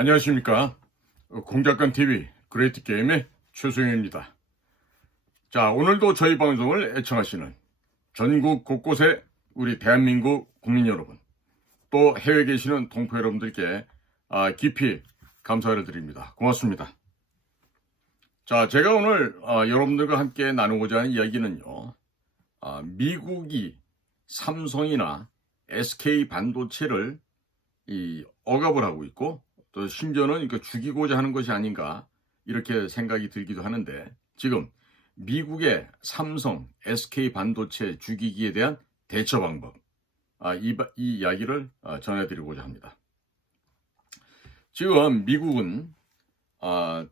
안녕하십니까. 공작관 TV 그레이트 게임의 최소영입니다. 자, 오늘도 저희 방송을 애청하시는 전국 곳곳의 우리 대한민국 국민 여러분, 또 해외에 계시는 동포 여러분들께 깊이 감사를 드립니다. 고맙습니다. 자, 제가 오늘 여러분들과 함께 나누고자 하는 이야기는요, 미국이 삼성이나 SK 반도체를 억압을 하고 있고, 또 심지어는 죽이고자 하는 것이 아닌가 이렇게 생각이 들기도 하는데, 지금 미국의 삼성, SK 반도체 죽이기에 대한 대처 방법, 이 이야기를 전해드리고자 합니다. 지금 미국은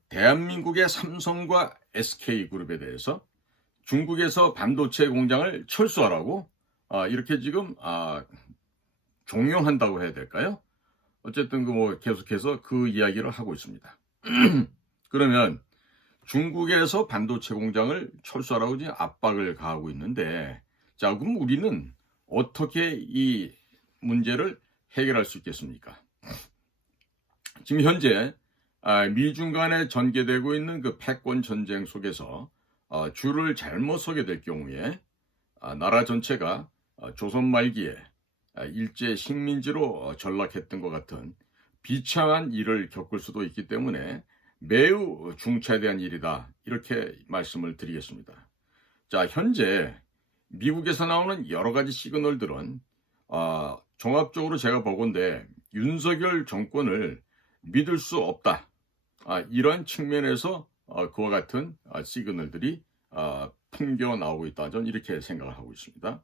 대한민국의 삼성과 SK그룹에 대해서 중국에서 반도체 공장을 철수하라고 이렇게 지금 종용한다고 해야 될까요? 어쨌든 계속해서 그 이야기를 하고 있습니다. 그러면 중국에서 반도체 공장을 철수하라고 지금 압박을 가하고 있는데, 자, 그럼 우리는 어떻게 이 문제를 해결할 수 있겠습니까? 지금 현재 미중 간에 전개되고 있는 그 패권 전쟁 속에서 줄을 잘못 서게 될 경우에 나라 전체가 조선 말기에 일제 식민지로 전락했던 것 같은 비참한 일을 겪을 수도 있기 때문에 매우 중차대한 일이다, 이렇게 말씀을 드리겠습니다. 자, 현재 미국에서 나오는 여러 가지 시그널들은 종합적으로 제가 보건대 윤석열 정권을 믿을 수 없다, 이런 측면에서 그와 같은 시그널들이 풍겨 나오고 있다, 저는 이렇게 생각을 하고 있습니다.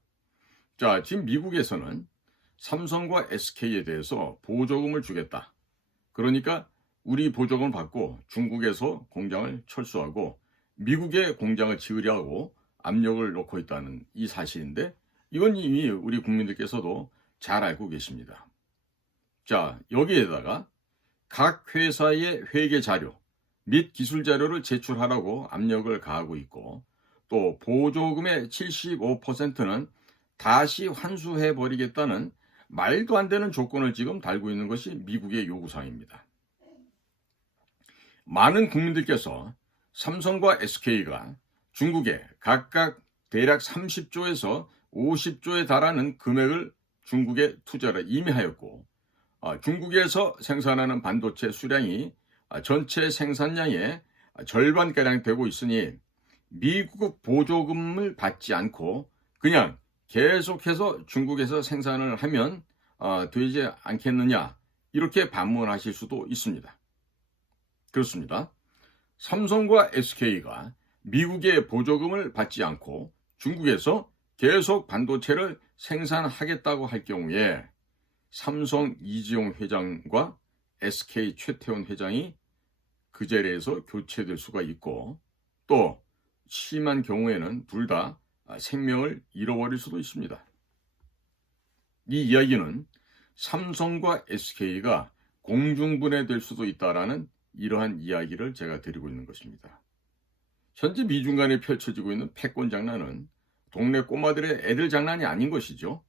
자, 지금 미국에서는 삼성과 SK에 대해서 보조금을 주겠다. 그러니까 우리 보조금을 받고 중국에서 공장을 철수하고 미국에 공장을 지으려고 압력을 놓고 있다는 이 사실인데, 이건 이미 우리 국민들께서도 잘 알고 계십니다. 자, 여기에다가 각 회사의 회계 자료 및 기술 자료를 제출하라고 압력을 가하고 있고, 또 보조금의 75%는 다시 환수해버리겠다는 말도 안 되는 조건을 지금 달고 있는 것이 미국의 요구사항입니다. 많은 국민들께서 삼성과 SK가 중국에 각각 대략 30조에서 50조에 달하는 금액을 중국에 투자를 이미 하였고, 중국에서 생산하는 반도체 수량이 전체 생산량의 절반가량 되고 있으니 미국 보조금을 받지 않고 그냥 계속해서 중국에서 생산을 하면 되지 않겠느냐, 이렇게 반문하실 수도 있습니다. 그렇습니다. 삼성과 SK가 미국의 보조금을 받지 않고 중국에서 계속 반도체를 생산하겠다고 할 경우에 삼성 이지용 회장과 SK 최태원 회장이 그 자리에서 교체될 수가 있고, 또 심한 경우에는 둘 다 생명을 잃어버릴 수도 있습니다. 이 이야기는 삼성과 SK가 공중분해될 수도 있다라는 이러한 이야기를 제가 드리고 있는 것입니다. 현재 미중 간에 펼쳐지고 있는 패권 장난은 동네 꼬마들의 애들 장난이 아닌 것이죠.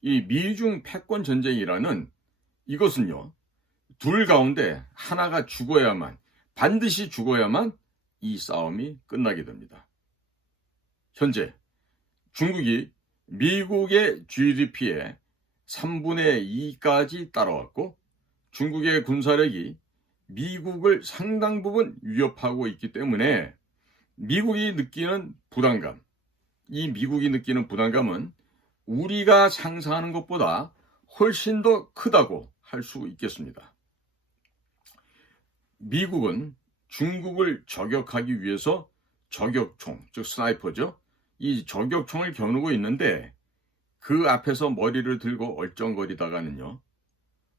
이 미중 패권 전쟁이라는 이것은요, 둘 가운데 하나가 죽어야만, 반드시 죽어야만 이 싸움이 끝나게 됩니다. 현재 중국이 미국의 GDP의 3분의 2까지 따라왔고, 중국의 군사력이 미국을 상당 부분 위협하고 있기 때문에 미국이 느끼는 부담감, 이 미국이 느끼는 부담감은 우리가 상상하는 것보다 훨씬 더 크다고 할 수 있겠습니다. 미국은 중국을 저격하기 위해서 저격총, 즉 스나이퍼죠, 이 저격총을 겨누고 있는데, 그 앞에서 머리를 들고 얼쩡거리다가는요,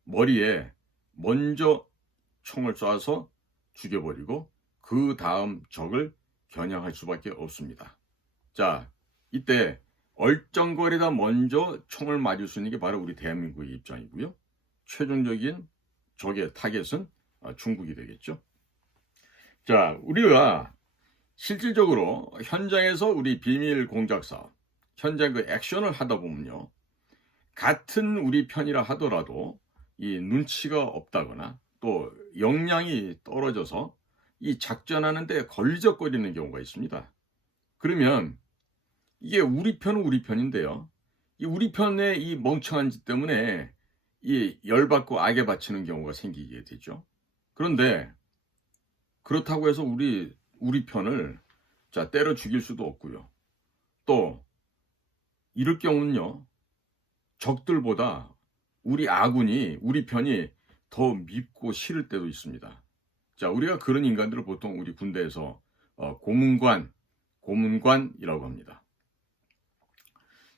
머리에 먼저 총을 쏴서 죽여버리고 그 다음 적을 겨냥할 수밖에 없습니다. 자, 이때 얼쩡거리다 먼저 총을 맞을 수 있는 게 바로 우리 대한민국의 입장이고요. 최종적인 적의 타겟은 중국이 되겠죠. 자, 우리가 실질적으로 현장에서 우리 비밀 공작 사업, 현장 그 액션을 하다 보면요, 같은 우리 편이라 하더라도 이 눈치가 없다거나 또 역량이 떨어져서 이 작전하는데 걸리적거리는 경우가 있습니다. 그러면 이게 우리 편은 우리 편인데요. 이 우리 편의 이 멍청한 짓 때문에 이 열받고 악에 바치는 경우가 생기게 되죠. 그런데 그렇다고 해서 우리 편을 때려 죽일 수도 없고요. 또 이럴 경우는요. 적들보다 우리 아군이 우리 편이 더 밉고 싫을 때도 있습니다. 우리가 그런 인간들을 보통 우리 군대에서 고문관이라고 합니다.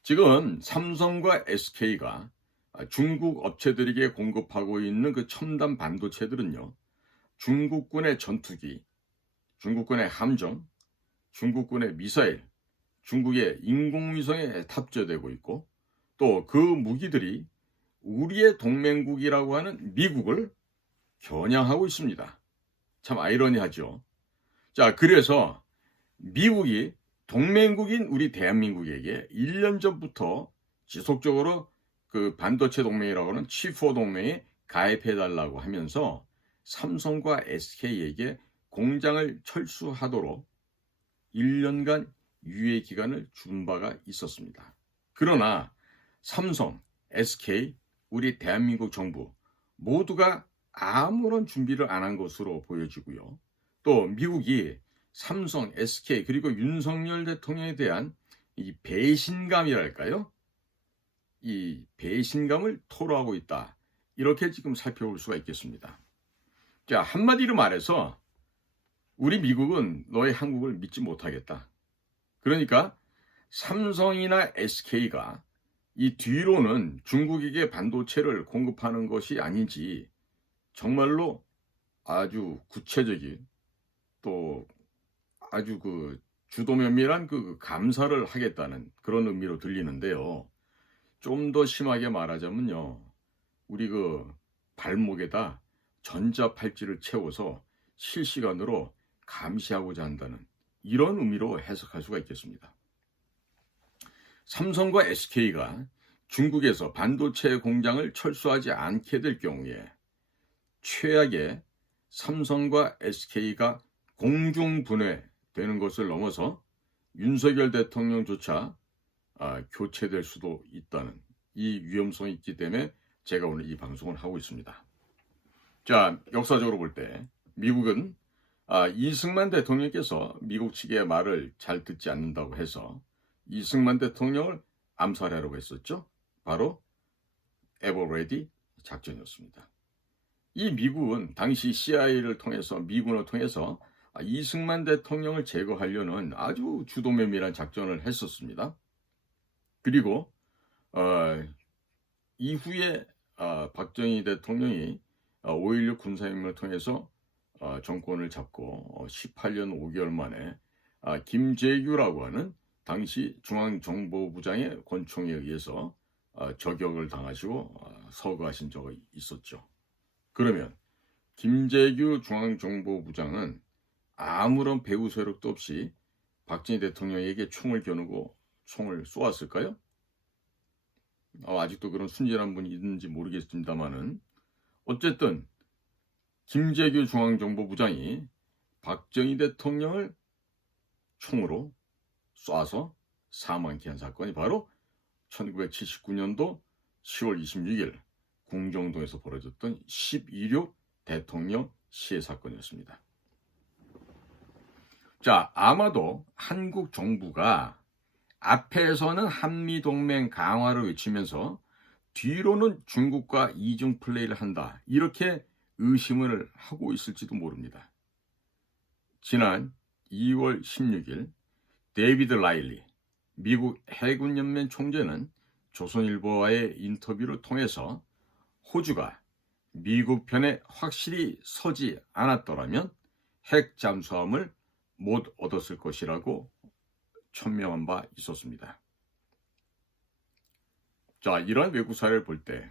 지금 삼성과 SK가 중국 업체들에게 공급하고 있는 그 첨단 반도체들은요. 중국군의 전투기, 중국군의 함정, 중국군의 미사일, 중국의 인공위성에 탑재되고 있고 또 그 무기들이 우리의 동맹국이라고 하는 미국을 겨냥하고 있습니다. 참 아이러니하죠. 그래서 미국이 동맹국인 우리 대한민국에게 1년 전부터 지속적으로 그 반도체 동맹이라고 하는 칩4 동맹에 가입해달라고 하면서 삼성과 SK에게 공장을 철수하도록 1년간 유예 기간을 준 바가 있었습니다. 그러나 삼성, SK, 우리 대한민국 정부 모두가 아무런 준비를 안 한 것으로 보여지고요. 또 미국이 삼성, SK 그리고 윤석열 대통령에 대한 이 배신감이랄까요? 이 배신감을 토로하고 있다. 이렇게 지금 살펴볼 수가 있겠습니다. 한마디로 말해서 우리 미국은 너의 한국을 믿지 못하겠다. 그러니까 삼성이나 SK가 이 뒤로는 중국에게 반도체를 공급하는 것이 아닌지 정말로 아주 구체적인 또 아주 그 주도 면밀한 그 감사를 하겠다는 그런 의미로 들리는데요. 좀 더 심하게 말하자면요. 우리 그 발목에다 전자팔찌를 채워서 실시간으로 감시하고자 한다는 이런 의미로 해석할 수가 있겠습니다. 삼성과 SK가 중국에서 반도체 공장을 철수하지 않게 될 경우에 최악의 삼성과 SK가 공중분해되는 것을 넘어서 윤석열 대통령조차 교체될 수도 있다는 이 위험성이 있기 때문에 제가 오늘 이 방송을 하고 있습니다. 역사적으로 볼 때 미국은 이승만 대통령께서 미국 측의 말을 잘 듣지 않는다고 해서 이승만 대통령을 암살하려고 했었죠. 바로 에버레디 작전이었습니다. 이 미국은 당시 CIA를 통해서 미군을 통해서 이승만 대통령을 제거하려는 아주 주도 면밀한 작전을 했었습니다. 그리고 이후에 박정희 대통령이 5.16 군사혁명을 통해서 정권을 잡고 18년 5개월 만에 김재규라고 하는 당시 중앙정보부장의 권총에 의해서 저격을 당하시고 서거하신 적이 있었죠. 그러면 김재규 중앙정보부장은 아무런 배후 세력도 없이 박정희 대통령에게 총을 겨누고 총을 쏘았을까요? 아직도 그런 순진한 분이 있는지 모르겠습니다만은 어쨌든 김재규 중앙정보부장이 박정희 대통령을 총으로 쏴서 사망케 한 사건이 바로 1979년도 10월 26일 궁정동에서 벌어졌던 12.6 대통령 시해 사건이었습니다. 아마도 한국 정부가 앞에서는 한미동맹 강화를 외치면서 뒤로는 중국과 이중 플레이를 한다. 이렇게 의심을 하고 있을지도 모릅니다. 지난 2월 16일 데이비드 라일리 미국 해군연맹 총재는 조선일보와의 인터뷰를 통해서 호주가 미국 편에 확실히 서지 않았더라면 핵 잠수함을 못 얻었을 것이라고 천명한 바 있었습니다. 이러한 외국 사례를 볼 때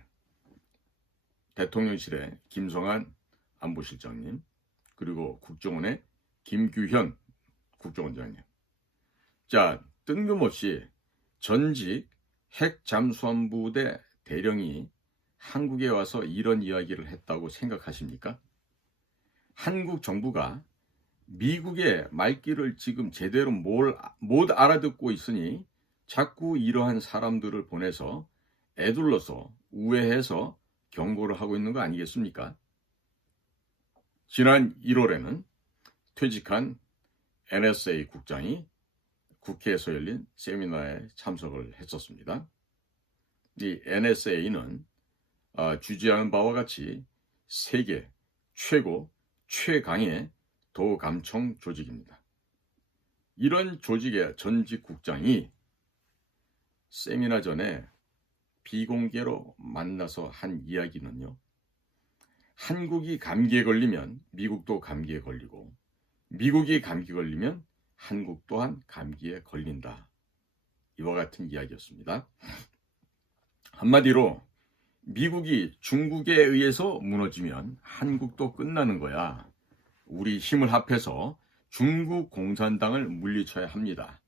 대통령실의 김성한 안보실장님 그리고 국정원의 김규현 국정원장님 뜬금없이 전직 핵 잠수함 부대 대령이 한국에 와서 이런 이야기를 했다고 생각하십니까? 한국 정부가 미국의 말귀를 지금 제대로 못 알아듣고 있으니 자꾸 이러한 사람들을 보내서 애둘러서 우회해서 경고를 하고 있는 거 아니겠습니까? 지난 1월에는 퇴직한 NSA 국장이 국회에서 열린 세미나에 참석을 했었습니다. 이 NSA는 주지하는 바와 같이 세계 최고 최강의 도감청 조직입니다. 이런 조직의 전직 국장이 세미나 전에 비공개로 만나서 한 이야기는요. 한국이 감기에 걸리면 미국도 감기에 걸리고 미국이 감기 걸리면 한국 또한 감기에 걸린다. 이와 같은 이야기였습니다. 한마디로 미국이 중국에 의해서 무너지면 한국도 끝나는 거야. 우리 힘을 합해서 중국 공산당을 물리쳐야 합니다.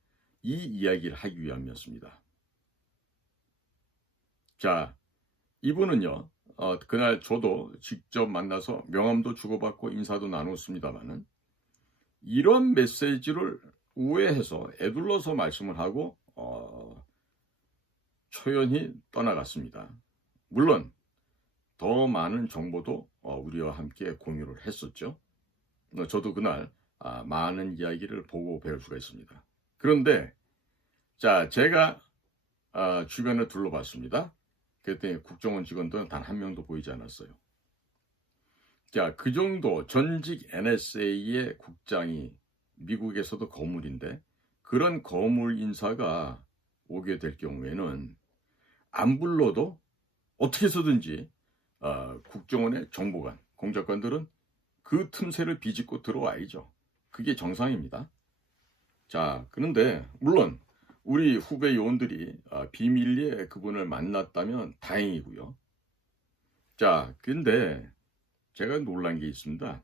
이 이야기를 하기 위함이었습니다. 자, 이분은요. 그날 저도 직접 만나서 명함도 주고받고 인사도 나눴습니다만은 이런 메시지를 우회해서 애둘러서 말씀을 하고 초연히 떠나갔습니다. 물론 더 많은 정보도 우리와 함께 공유를 했었죠. 저도 그날 많은 이야기를 보고 배울 수가 있습니다. 그런데 자, 제가 주변을 둘러봤습니다. 그때 국정원 직원들은 단 한 명도 보이지 않았어요. 자, 그 정도 전직 NSA의 국장이 미국에서도 거물인데 그런 거물 인사가 오게 될 경우에는 안 불러도 어떻게 해서든지 국정원의 정보관, 공작관들은 그 틈새를 비집고 들어와야죠. 그게 정상입니다. 자, 그런데 물론 우리 후배 요원들이 비밀리에 그분을 만났다면 다행이고요. 자, 근데 제가 놀란 게 있습니다.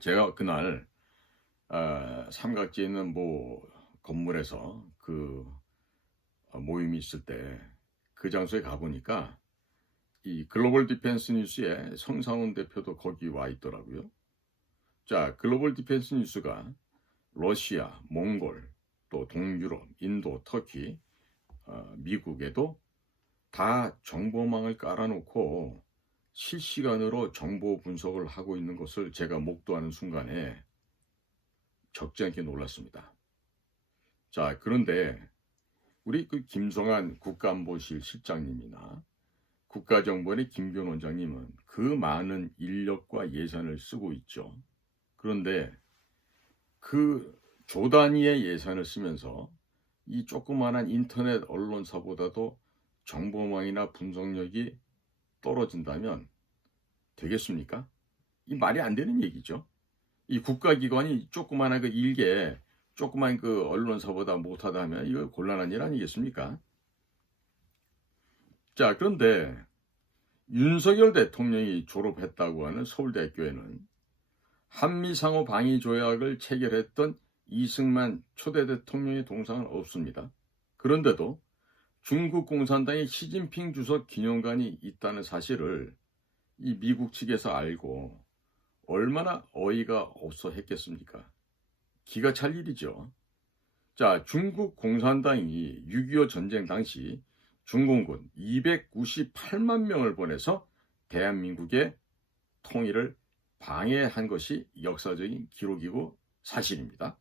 제가 그날 삼각지에 있는 건물에서 그 모임이 있을 때 그 장소에 가보니까 이 글로벌 디펜스 뉴스의 성상훈 대표도 거기 와 있더라고요. 자, 글로벌 디펜스 뉴스가 러시아, 몽골, 또 동유럽, 인도, 터키, 미국에도 다 정보망을 깔아놓고 실시간으로 정보 분석을 하고 있는 것을 제가 목도하는 순간에 적지 않게 놀랐습니다. 자, 그런데 우리 그 김성한 국가안보실 실장님이나 국가정보원의 김기현 원장님은 그 많은 인력과 예산을 쓰고 있죠. 그런데 그 조 단위의 예산을 쓰면서 이 조그마한 인터넷 언론사보다도 정보망이나 분석력이 떨어진다면 되겠습니까? 이 말이 안 되는 얘기죠. 이 국가기관이 조그마한 그 일개 조그만 그 언론사보다 못하다 하면 이거 곤란한 일 아니겠습니까? 자, 그런데 윤석열 대통령이 졸업했다고 하는 서울대학교에는 한미상호 방위 조약을 체결했던 이승만 초대 대통령의 동상은 없습니다. 그런데도 중국 공산당의 시진핑 주석 기념관이 있다는 사실을 이 미국 측에서 알고 얼마나 어이가 없어 했겠습니까? 기가 찰 일이죠. 자, 중국 공산당이 6.25 전쟁 당시 중공군 298만 명을 보내서 대한민국의 통일을 방해한 것이 역사적인 기록이고 사실입니다.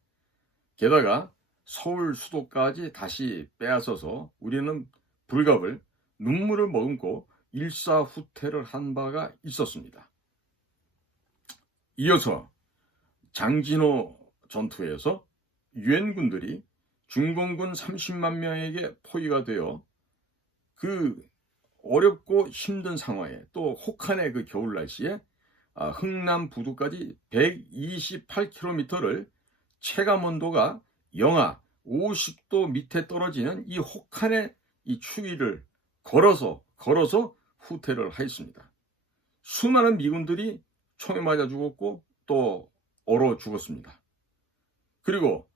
게다가 서울 수도까지 다시 빼앗아서 우리는 불갑을 눈물을 머금고 일사후퇴를 한 바가 있었습니다. 이어서 장진호 전투에서 유엔군들이 중공군 30만 명에게 포위가 되어 그 어렵고 힘든 상황에 또 혹한의 그 겨울 날씨에 흥남 부두까지 128km를 체감 온도가 영하 50도 밑에 떨어지는 이 혹한의 이 추위를 걸어서 후퇴를 하였습니다. 수많은 미군들이 총에 맞아 죽었고 또 얼어 죽었습니다. 그리고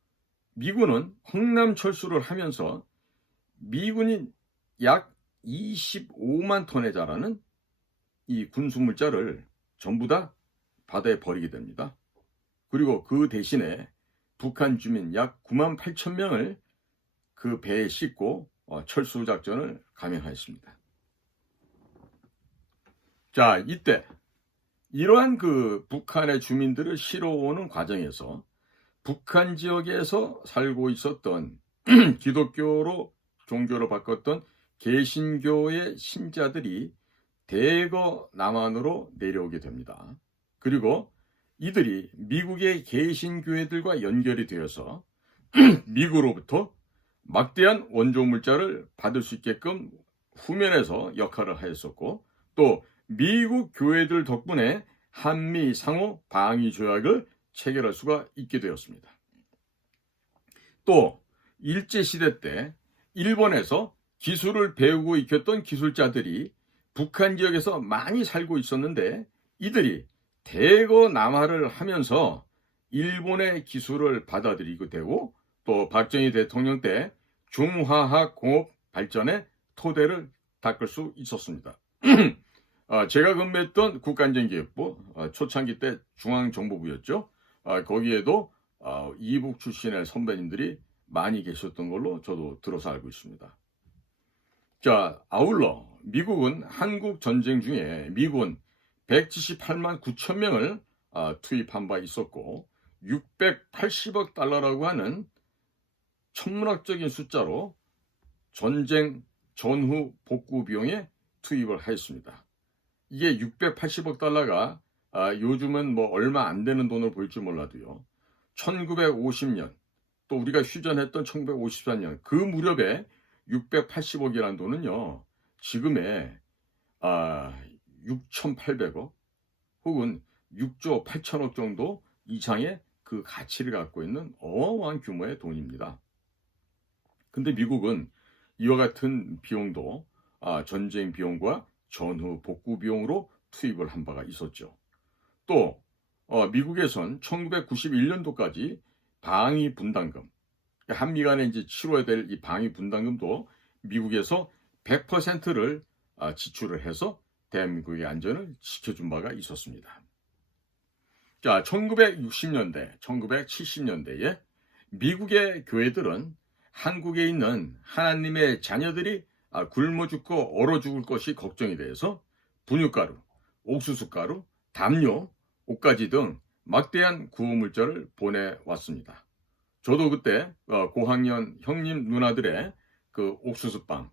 미군은 흥남 철수를 하면서 미군이 약 25만 톤에 달하는 이 군수물자를 전부 다 바다에 버리게 됩니다. 그리고 그 대신에 북한 주민 약 9만 8천 명을 그 배에 싣고 철수 작전을 감행하였습니다. 자, 이때 이러한 그 북한의 주민들을 실어오는 과정에서 북한 지역에서 살고 있었던 기독교로 종교로 바꿨던 개신교의 신자들이 대거 남한으로 내려오게 됩니다. 그리고 이들이 미국의 개신교회들과 연결이 되어서 미국으로부터 막대한 원조 물자를 받을 수 있게끔 후면에서 역할을 하였었고, 또 미국 교회들 덕분에 한미 상호 방위 조약을 체결할 수가 있게 되었습니다. 또 일제시대 때 일본에서 기술을 배우고 익혔던 기술자들이 북한 지역에서 많이 살고 있었는데, 이들이 대거 남하를 하면서 일본의 기술을 받아들이게 되고, 또 박정희 대통령 때 중화학 공업 발전의 토대를 닦을 수 있었습니다. 제가 근무했던 국가안전기획부, 초창기 때 중앙정보부였죠. 거기에도 이북 출신의 선배님들이 많이 계셨던 걸로 저도 들어서 알고 있습니다. 자, 아울러 미국은 한국 전쟁 중에 미군 178만 9천 명을 투입한 바 있었고, 680억 달러라고 하는 천문학적인 숫자로 전쟁 전후 복구 비용에 투입을 하였습니다. 이게 680억 달러가 요즘은 뭐 얼마 안 되는 돈으로 보일지 몰라도요, 1950년 또 우리가 휴전했던 1954년 그 무렵에 680억이라는 돈은요, 지금의 6,800억 혹은 6조 8천억 정도 이상의 그 가치를 갖고 있는 어마어마한 규모의 돈입니다. 근데 미국은 이와 같은 비용도 전쟁 비용과 전후 복구 비용으로 투입을 한 바가 있었죠. 또 미국에선 1991년도까지 방위 분담금, 한미 간에 이제 치러야 될 이 방위 분담금도 미국에서 100%를 지출을 해서 대한민국의 안전을 지켜준 바가 있었습니다. 자, 1960년대, 1970년대에 미국의 교회들은 한국에 있는 하나님의 자녀들이 굶어 죽고 얼어 죽을 것이 걱정이 돼서 분유가루, 옥수수가루, 담요, 옷가지 등 막대한 구호물자를 보내왔습니다. 저도 그때 고학년 형님 누나들의 그 옥수수빵,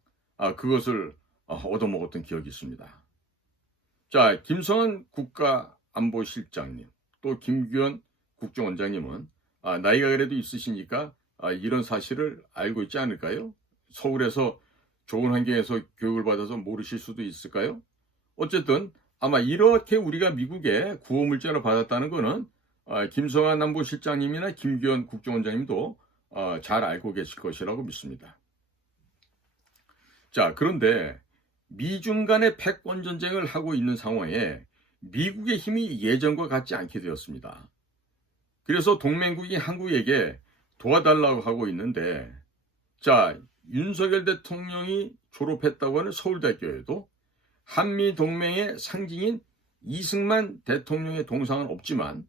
그것을 얻어먹었던 기억이 있습니다. 자, 김성한 국가안보실장님, 또 김규현 국정원장님은 나이가 그래도 있으시니까 이런 사실을 알고 있지 않을까요? 서울에서 좋은 환경에서 교육을 받아서 모르실 수도 있을까요? 어쨌든 아마 이렇게 우리가 미국에 구호물자를 받았다는 것은 김성한 안보실장님이나 김규현 국정원장님도 잘 알고 계실 것이라고 믿습니다. 자, 그런데 미중 간의 패권 전쟁을 하고 있는 상황에 미국의 힘이 예전과 같지 않게 되었습니다. 그래서 동맹국이 한국에게 도와달라고 하고 있는데, 자, 윤석열 대통령이 졸업했다고 하는 서울대학교에도 한미 동맹의 상징인 이승만 대통령의 동상은 없지만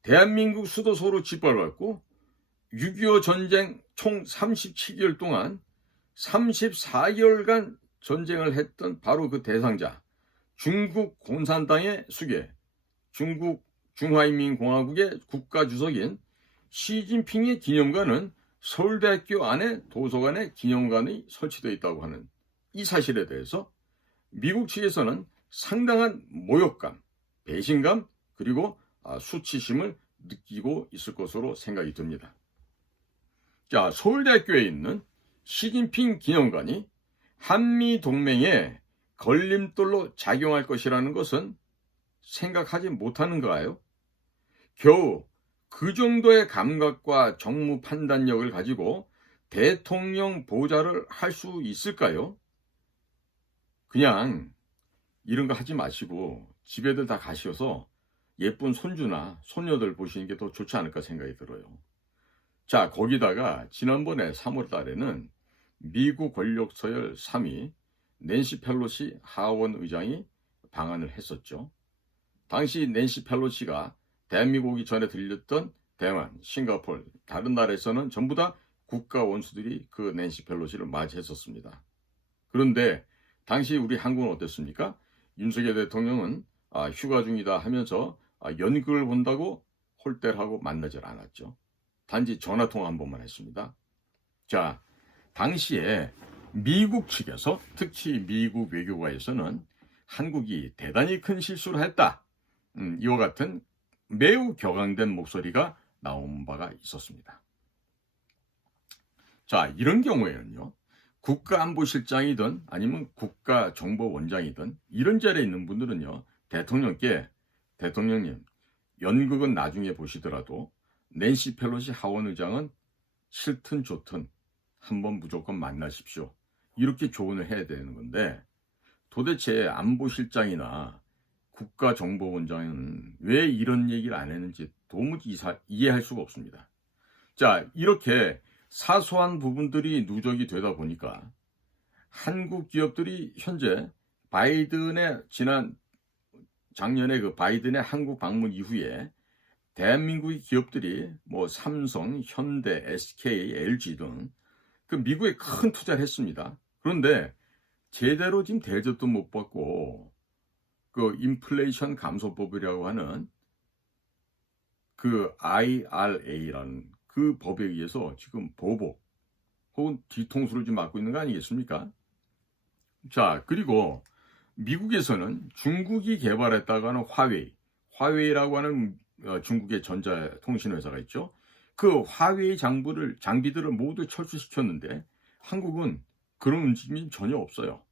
대한민국 수도 서로 짓밟았고 6.25 전쟁 총 37개월 동안 34개월간 전쟁을 했던 바로 그 대상자 중국 공산당의 수괴, 중국 중화인민공화국의 국가주석인 시진핑의 기념관은 서울대학교 안에 도서관에 기념관이 설치되어 있다고 하는 이 사실에 대해서 미국 측에서는 상당한 모욕감, 배신감, 그리고 수치심을 느끼고 있을 것으로 생각이 듭니다. 자, 서울대학교에 있는 시진핑 기념관이 한미 동맹에 걸림돌로 작용할 것이라는 것은 생각하지 못하는가요? 겨우 그 정도의 감각과 정무 판단력을 가지고 대통령 보좌를 할 수 있을까요? 그냥 이런 거 하지 마시고 집에들 다 가셔서 예쁜 손주나 손녀들 보시는 게 더 좋지 않을까 생각이 들어요. 자, 거기다가 지난번에 3월 달에는 미국 권력 서열 3위 낸시 펠로시 하원 의장이 방한을 했었죠. 당시 낸시 펠로시가 대한민국 오기 전에 들렸던 대만, 싱가포르, 다른 나라에서는 전부 다 국가 원수들이 그 낸시 펠로시를 맞이했었습니다. 그런데 당시 우리 한국은 어땠습니까? 윤석열 대통령은 휴가 중이다 하면서 연극을 본다고 홀대를 하고 만나질 않았죠. 단지 전화통화 한 번만 했습니다. 자, 당시에 미국 측에서, 특히 미국 외교부에서는 한국이 대단히 큰 실수를 했다. 이와 같은 매우 격앙된 목소리가 나온 바가 있었습니다. 자, 이런 경우에는요, 국가안보실장이든 아니면 국가정보원장이든 이런 자리에 있는 분들은요, 대통령께 대통령님, 연극은 나중에 보시더라도 낸시 펠로시 하원 의장은 싫든 좋든 한번 무조건 만나십시오. 이렇게 조언을 해야 되는 건데, 도대체 안보실장이나 국가정보원장은 왜 이런 얘기를 안 했는지 도무지 이해할 수가 없습니다. 자, 이렇게 사소한 부분들이 누적이 되다 보니까 한국 기업들이 현재 바이든의 작년에 그 바이든의 한국 방문 이후에 대한민국의 기업들이 뭐 삼성, 현대, SK, LG 등 그 미국에 큰 투자를 했습니다. 그런데 제대로 지금 대접도 못 받고 그 인플레이션 감소법이라고 하는 그 IRA라는 그 법에 의해서 지금 보복 혹은 뒤통수를 좀 맞고 있는 거 아니겠습니까? 자, 그리고 미국에서는 중국이 개발했다고 하는 화웨이라고 하는 중국의 전자통신회사가 있죠. 그 화웨이 장비들을 모두 철수시켰는데 한국은 그런 움직임이 전혀 없어요.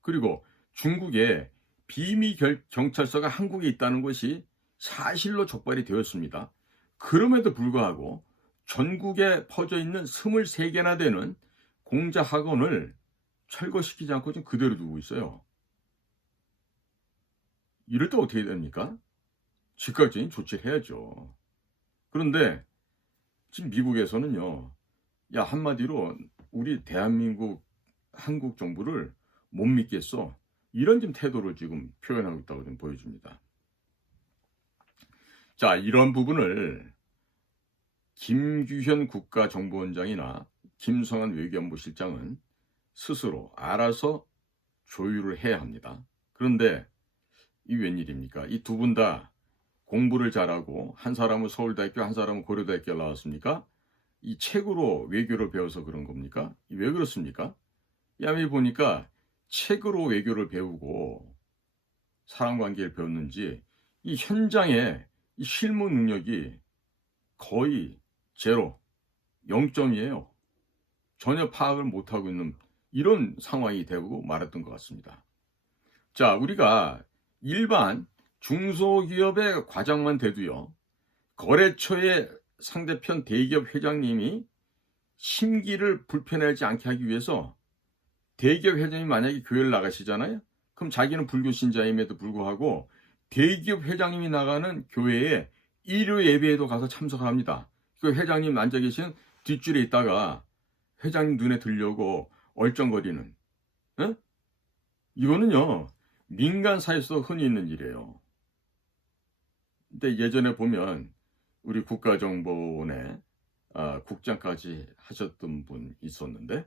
그리고 중국에 비밀 경찰서가 한국에 있다는 것이 사실로 적발이 되었습니다. 그럼에도 불구하고 전국에 퍼져 있는 23개나 되는 공자 학원을 철거시키지 않고 지금 그대로 두고 있어요. 이럴 때 어떻게 됩니까? 즉각적인 조치를 해야죠. 그런데 지금 미국에서는요, 야, 한마디로 우리 대한민국 한국 정부를 못 믿겠어. 이런 지금 태도를 지금 표현하고 있다고 좀 보여줍니다. 자, 이런 부분을 김규현 국가정보원장이나 김성한 외교안보실장은 스스로 알아서 조율을 해야 합니다. 그런데 이 웬일입니까? 이 두 분 다 공부를 잘하고 한 사람은 서울대학교, 한 사람은 고려대학교 나왔습니까? 이 책으로 외교를 배워서 그런 겁니까? 왜 그렇습니까? 야매 보니까 책으로 외교를 배우고 사람관계를 배웠는지 이 현장에 이 실무 능력이 거의 제로, 0점이에요. 전혀 파악을 못하고 있는 이런 상황이 되고 말았던 것 같습니다. 자, 우리가 일반 중소기업의 과장만 돼도요, 거래처의 상대편 대기업 회장님이 심기를 불편하지 않게 하기 위해서 대기업 회장이 만약에 교회를 나가시잖아요. 그럼 자기는 불교 신자임에도 불구하고 대기업 회장님이 나가는 교회에 일요 예배에도 가서 참석합니다. 그 회장님 앉아 계신 뒷줄에 있다가 회장님 눈에 들려고 얼쩡거리는, 에? 이거는요, 민간사에서 흔히 있는 일이에요. 근데 예전에 보면 우리 국가정보원에 국장까지 하셨던 분 있었는데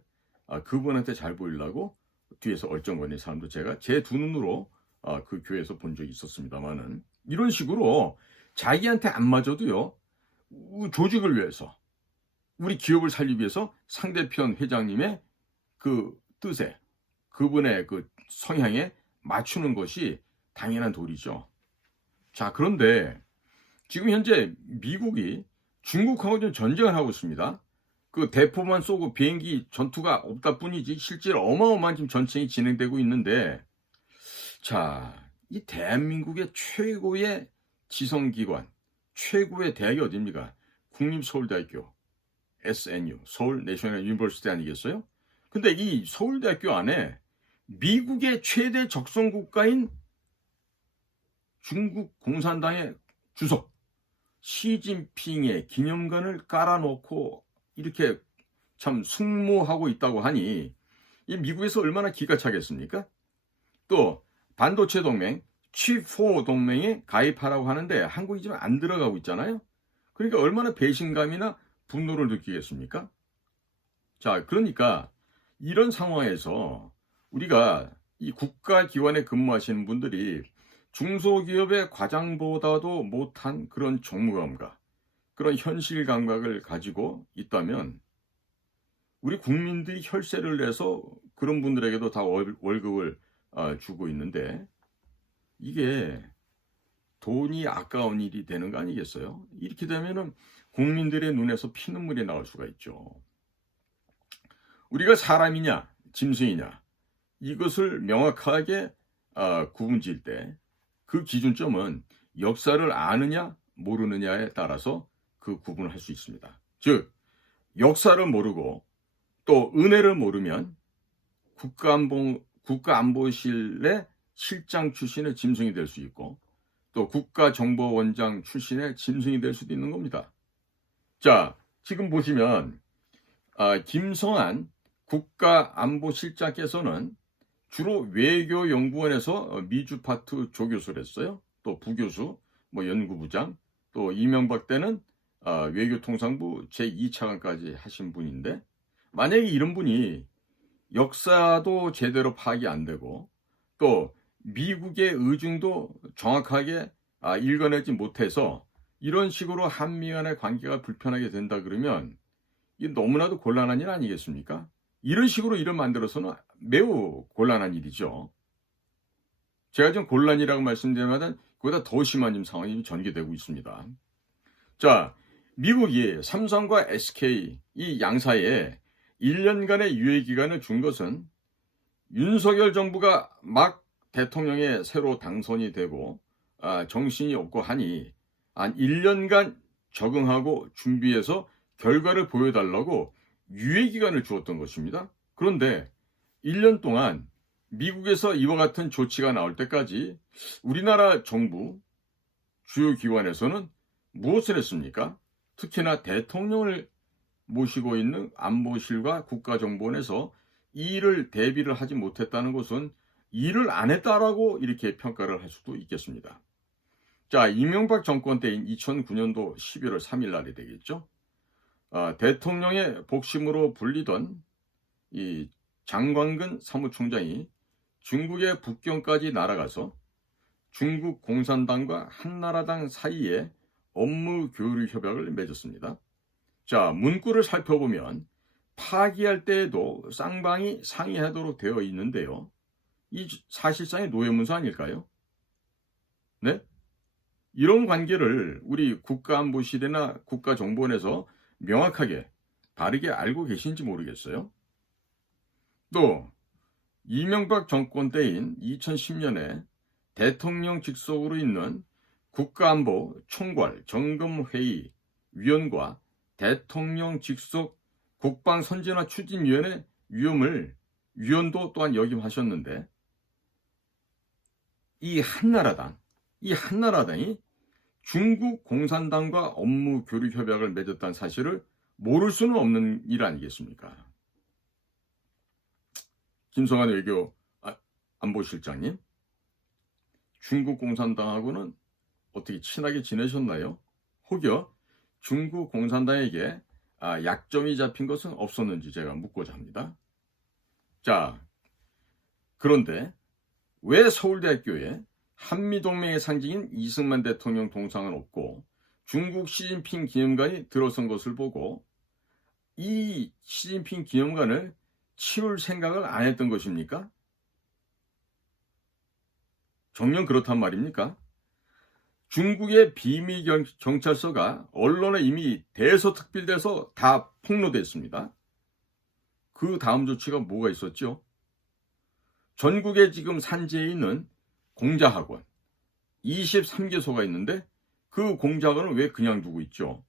그분한테 잘 보이려고 뒤에서 얼쩡거리는 사람도 제가 제 두 눈으로 그 교회에서 본 적이 있었습니다만은, 이런 식으로 자기한테 안 맞아도요, 조직을 위해서 우리 기업을 살리기 위해서 상대편 회장님의 그 뜻에, 그분의 그 성향에 맞추는 것이 당연한 도리죠. 자, 그런데 지금 현재 미국이 중국하고 좀 전쟁을 하고 있습니다. 그 대포만 쏘고 비행기 전투가 없다 뿐이지 실제로 어마어마한 지금 전쟁이 진행되고 있는데, 자, 이 대한민국의 최고의 지성기관, 최고의 대학이 어디입니까? 국립서울대학교, SNU, 서울 내셔널 유니버시티 아니겠어요? 근데 이 서울대학교 안에 미국의 최대 적성국가인 중국 공산당의 주석 시진핑의 기념관을 깔아놓고 이렇게 참 숙모하고 있다고 하니 이 미국에서 얼마나 기가 차겠습니까? 또 반도체 동맹 G4 동맹에 가입하라고 하는데 한국이 지금 안 들어가고 있잖아요. 그러니까 얼마나 배신감이나 분노를 느끼겠습니까? 자, 그러니까 이런 상황에서 우리가 이 국가기관에 근무하시는 분들이 중소기업의 과장보다도 못한 그런 정무감각, 그런 현실 감각을 가지고 있다면 우리 국민들이 혈세를 내서 그런 분들에게도 다 월급을 주고 있는데 이게 돈이 아까운 일이 되는 거 아니겠어요? 이렇게 되면은 국민들의 눈에서 피눈물이 나올 수가 있죠. 우리가 사람이냐, 짐승이냐, 이것을 명확하게 구분지을 때 그 기준점은 역사를 아느냐, 모르느냐에 따라서 그 구분을 할 수 있습니다. 즉, 역사를 모르고 또 은혜를 모르면 국가안보실의 실장 출신의 짐승이 될 수 있고 또 국가정보원장 출신의 짐승이 될 수도 있는 겁니다. 자, 지금 보시면 김성한 국가안보실장께서는 주로 외교연구원에서 미주 파트 조교수를 했어요. 또 부교수, 연구부장, 또 이명박 때는 외교통상부 제2차관까지 하신 분인데 만약에 이런 분이 역사도 제대로 파악이 안 되고 또 미국의 의중도 정확하게 읽어내지 못해서 이런 식으로 한미 간의 관계가 불편하게 된다 그러면 이게 너무나도 곤란한 일 아니겠습니까? 이런 식으로 일을 만들어서는 매우 곤란한 일이죠. 제가 지금 곤란이라고 말씀드리면 그보다 더 심한 상황이 전개되고 있습니다. 자, 미국이 삼성과 SK 이 양사에 1년간의 유예기간을 준 것은 윤석열 정부가 막 대통령에 새로 당선이 되고 정신이 없고 하니 한 1년간 적응하고 준비해서 결과를 보여달라고 유예기간을 주었던 것입니다. 그런데 1년 동안 미국에서 이와 같은 조치가 나올 때까지 우리나라 정부 주요 기관에서는 무엇을 했습니까? 특히나 대통령을 모시고 있는 안보실과 국가정보원에서 이 일을 대비를 하지 못했다는 것은 일을 안 했다라고 이렇게 평가를 할 수도 있겠습니다. 자, 이명박 정권 때인 2009년도 11월 3일 날이 되겠죠. 대통령의 복심으로 불리던 이 장광근 사무총장이 중국의 북경까지 날아가서 중국 공산당과 한나라당 사이에 업무 교류 협약을 맺었습니다. 자, 문구를 살펴보면 파기할 때에도 쌍방이 상의하도록 되어 있는데요. 이 사실상의 노예문서 아닐까요? 네? 이런 관계를 우리 국가안보실이나 국가정보원에서 명확하게 바르게 알고 계신지 모르겠어요. 또 이명박 정권 때인 2010년에 대통령 직속으로 있는 국가안보 총괄 점검회의 위원과 대통령 직속 국방선진화 추진위원회 위원도 또한 역임하셨는데 이 한나라당이 중국 공산당과 업무 교류 협약을 맺었다는 사실을 모를 수는 없는 일 아니겠습니까? 김성한 외교 안보실장님, 중국 공산당하고는 어떻게 친하게 지내셨나요? 혹여 중국 공산당에게 약점이 잡힌 것은 없었는지 제가 묻고자 합니다. 자, 그런데 왜 서울대학교에 한미동맹의 상징인 이승만 대통령 동상은 없고 중국 시진핑 기념관이 들어선 것을 보고 이 시진핑 기념관을 치울 생각을 안 했던 것입니까? 정녕 그렇단 말입니까? 중국의 비밀 경찰서가 언론에 이미 대서특필돼서 다 폭로됐습니다. 그 다음 조치가 뭐가 있었죠? 전국에 지금 산지에 있는 공자학원 23개소가 있는데 그 공자학원을 왜 그냥 두고 있죠?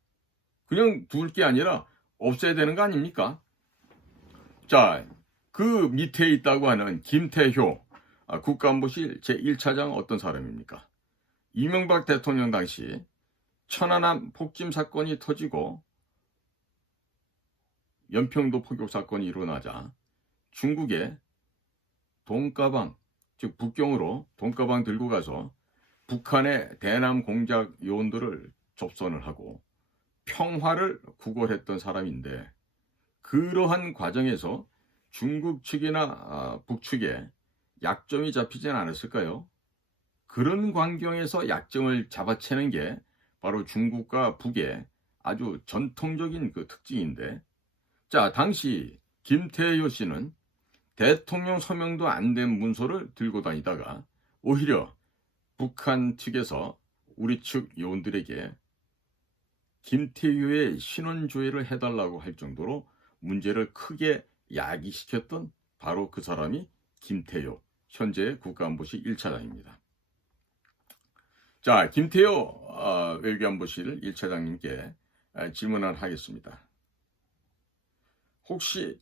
그냥 둘 게 아니라 없애야 되는 거 아닙니까? 자, 그 밑에 있다고 하는 김태효 국가안보실 제1차장 어떤 사람입니까? 이명박 대통령 당시 천안함 폭침 사건이 터지고 연평도 포격 사건이 일어나자 중국의 돈가방 즉 북경으로 돈가방 들고 가서 북한의 대남 공작 요원들을 접선을 하고 평화를 구걸했던 사람인데, 그러한 과정에서 중국 측이나 북측에 약점이 잡히진 않았을까요? 그런 광경에서 약점을 잡아채는 게 바로 중국과 북의 아주 전통적인 그 특징인데, 자, 당시 김태효 씨는 대통령 서명도 안 된 문서를 들고 다니다가 오히려 북한 측에서 우리 측 요원들에게 김태효의 신원조회를 해달라고 할 정도로 문제를 크게 야기시켰던 바로 그 사람이 김태효, 현재 국가안보실 1차장입니다. 자, 김태효 외교안보실 1차장님께 질문을 하겠습니다. 혹시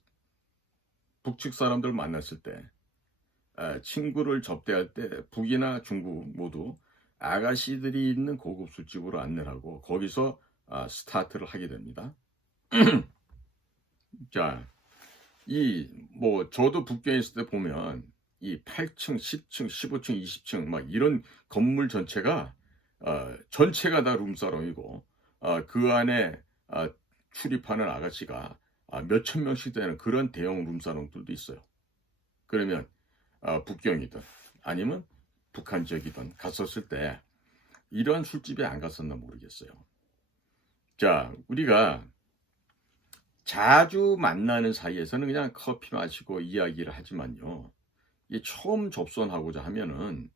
북측 사람들 만났을 때 친구를 접대할 때 북이나 중국 모두 아가씨들이 있는 고급 술집으로 안내를 하고 거기서 스타트를 하게 됩니다. 자, 저도 북경에 있을 때 보면 이 8층, 10층, 15층, 20층 막 이런 건물 전체가 다 룸사롱이고 그 안에 출입하는 아가씨가 몇천 명씩 되는 그런 대형 룸사롱들도 있어요. 그러면 북경이든 아니면 북한 지역이든 갔었을 때 이런 술집에 안 갔었나 모르겠어요. 자, 우리가 자주 만나는 사이에서는 그냥 커피 마시고 이야기를 하지만요, 이 처음 접선하고자 하면은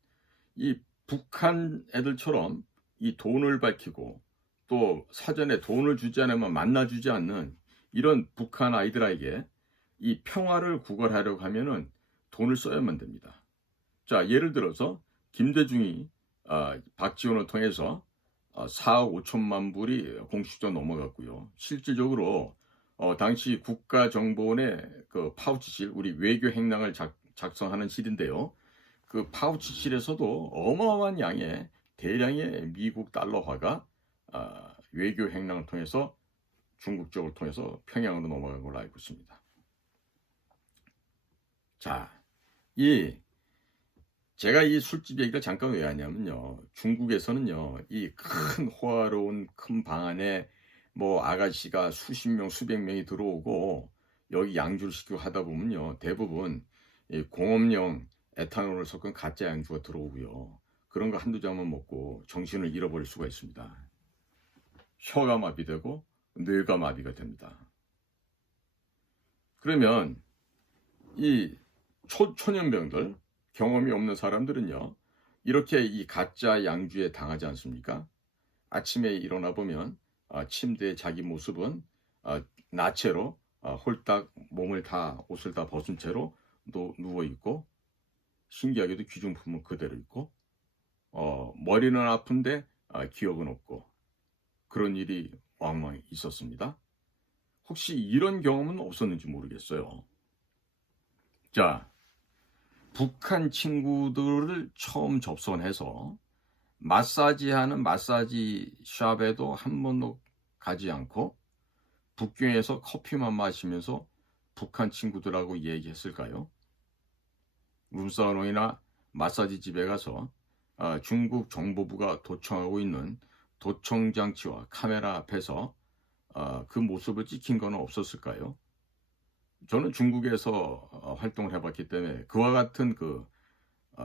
이 북한 애들처럼 이 돈을 밝히고 또 사전에 돈을 주지 않으면 만나주지 않는 이런 북한 아이들에게 이 평화를 구걸하려고 하면은 돈을 써야만 됩니다. 자, 예를 들어서 김대중이 박지원을 통해서 4억 5천만 불이 공식적으로 넘어갔고요. 실질적으로 당시 국가정보원의 그 파우치실, 우리 외교 행랑을 작성하는 실인데요. 그 파우치실에서도 어마어마한 양의 대량의 미국 달러화가 외교 행랑을 통해서 중국 쪽을 통해서 평양으로 넘어간 걸로 알고 있습니다. 자, 제가 이 술집 얘기를 잠깐 왜 하냐면요, 중국에서는요, 이 큰 호화로운 큰 방 안에 아가씨가 수십 명, 수백 명이 들어오고 여기 양주를 시키고 하다 보면요, 대부분 이 공업용 에탄올을 섞은 가짜 양주가 들어오고요, 그런 거 한두 잔만 먹고 정신을 잃어버릴 수가 있습니다. 혀가 마비되고 뇌가 마비가 됩니다. 그러면 이 초년병들, 경험이 없는 사람들은요, 이렇게 이 가짜 양주에 당하지 않습니까? 아침에 일어나 보면 침대에 자기 모습은 나체로 홀딱 몸을 다, 옷을 다 벗은 채로 누워 있고, 신기하게도 귀중품은 그대로 있고, 머리는 아픈데 기억은 없고, 그런 일이 왕왕 있었습니다. 혹시 이런 경험은 없었는지 모르겠어요. 자, 북한 친구들을 처음 접선해서 마사지하는 마사지 샵에도 한 번도 가지 않고 북경에서 커피만 마시면서 북한 친구들하고 얘기했을까요? 룸사롱이나 마사지 집에 가서 중국 정보부가 도청하고 있는 도청 장치와 카메라 앞에서 그 모습을 찍힌 건 없었을까요? 저는 중국에서 활동을 해봤기 때문에 그와 같은 그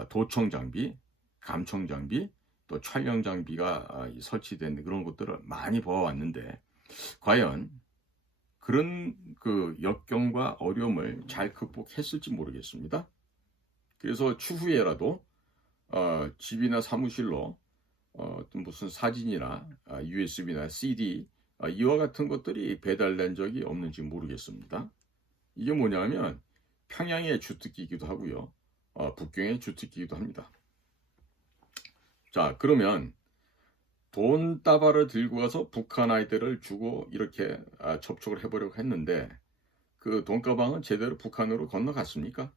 도청 장비, 감청 장비, 또 촬영 장비가 설치된 그런 것들을 많이 보아왔는데, 과연 그런 그 역경과 어려움을 잘 극복했을지 모르겠습니다. 그래서 추후에라도 집이나 사무실로 무슨 사진이나 USB나 CD 이와 같은 것들이 배달된 적이 없는지 모르겠습니다. 이게 뭐냐면 평양의 주특기이기도 하고요, 북경의 주특기이기도 합니다. 자, 그러면 돈다발을 들고 가서 북한 아이들을 주고 이렇게 접촉을 해보려고 했는데 그 돈가방은 제대로 북한으로 건너갔습니까?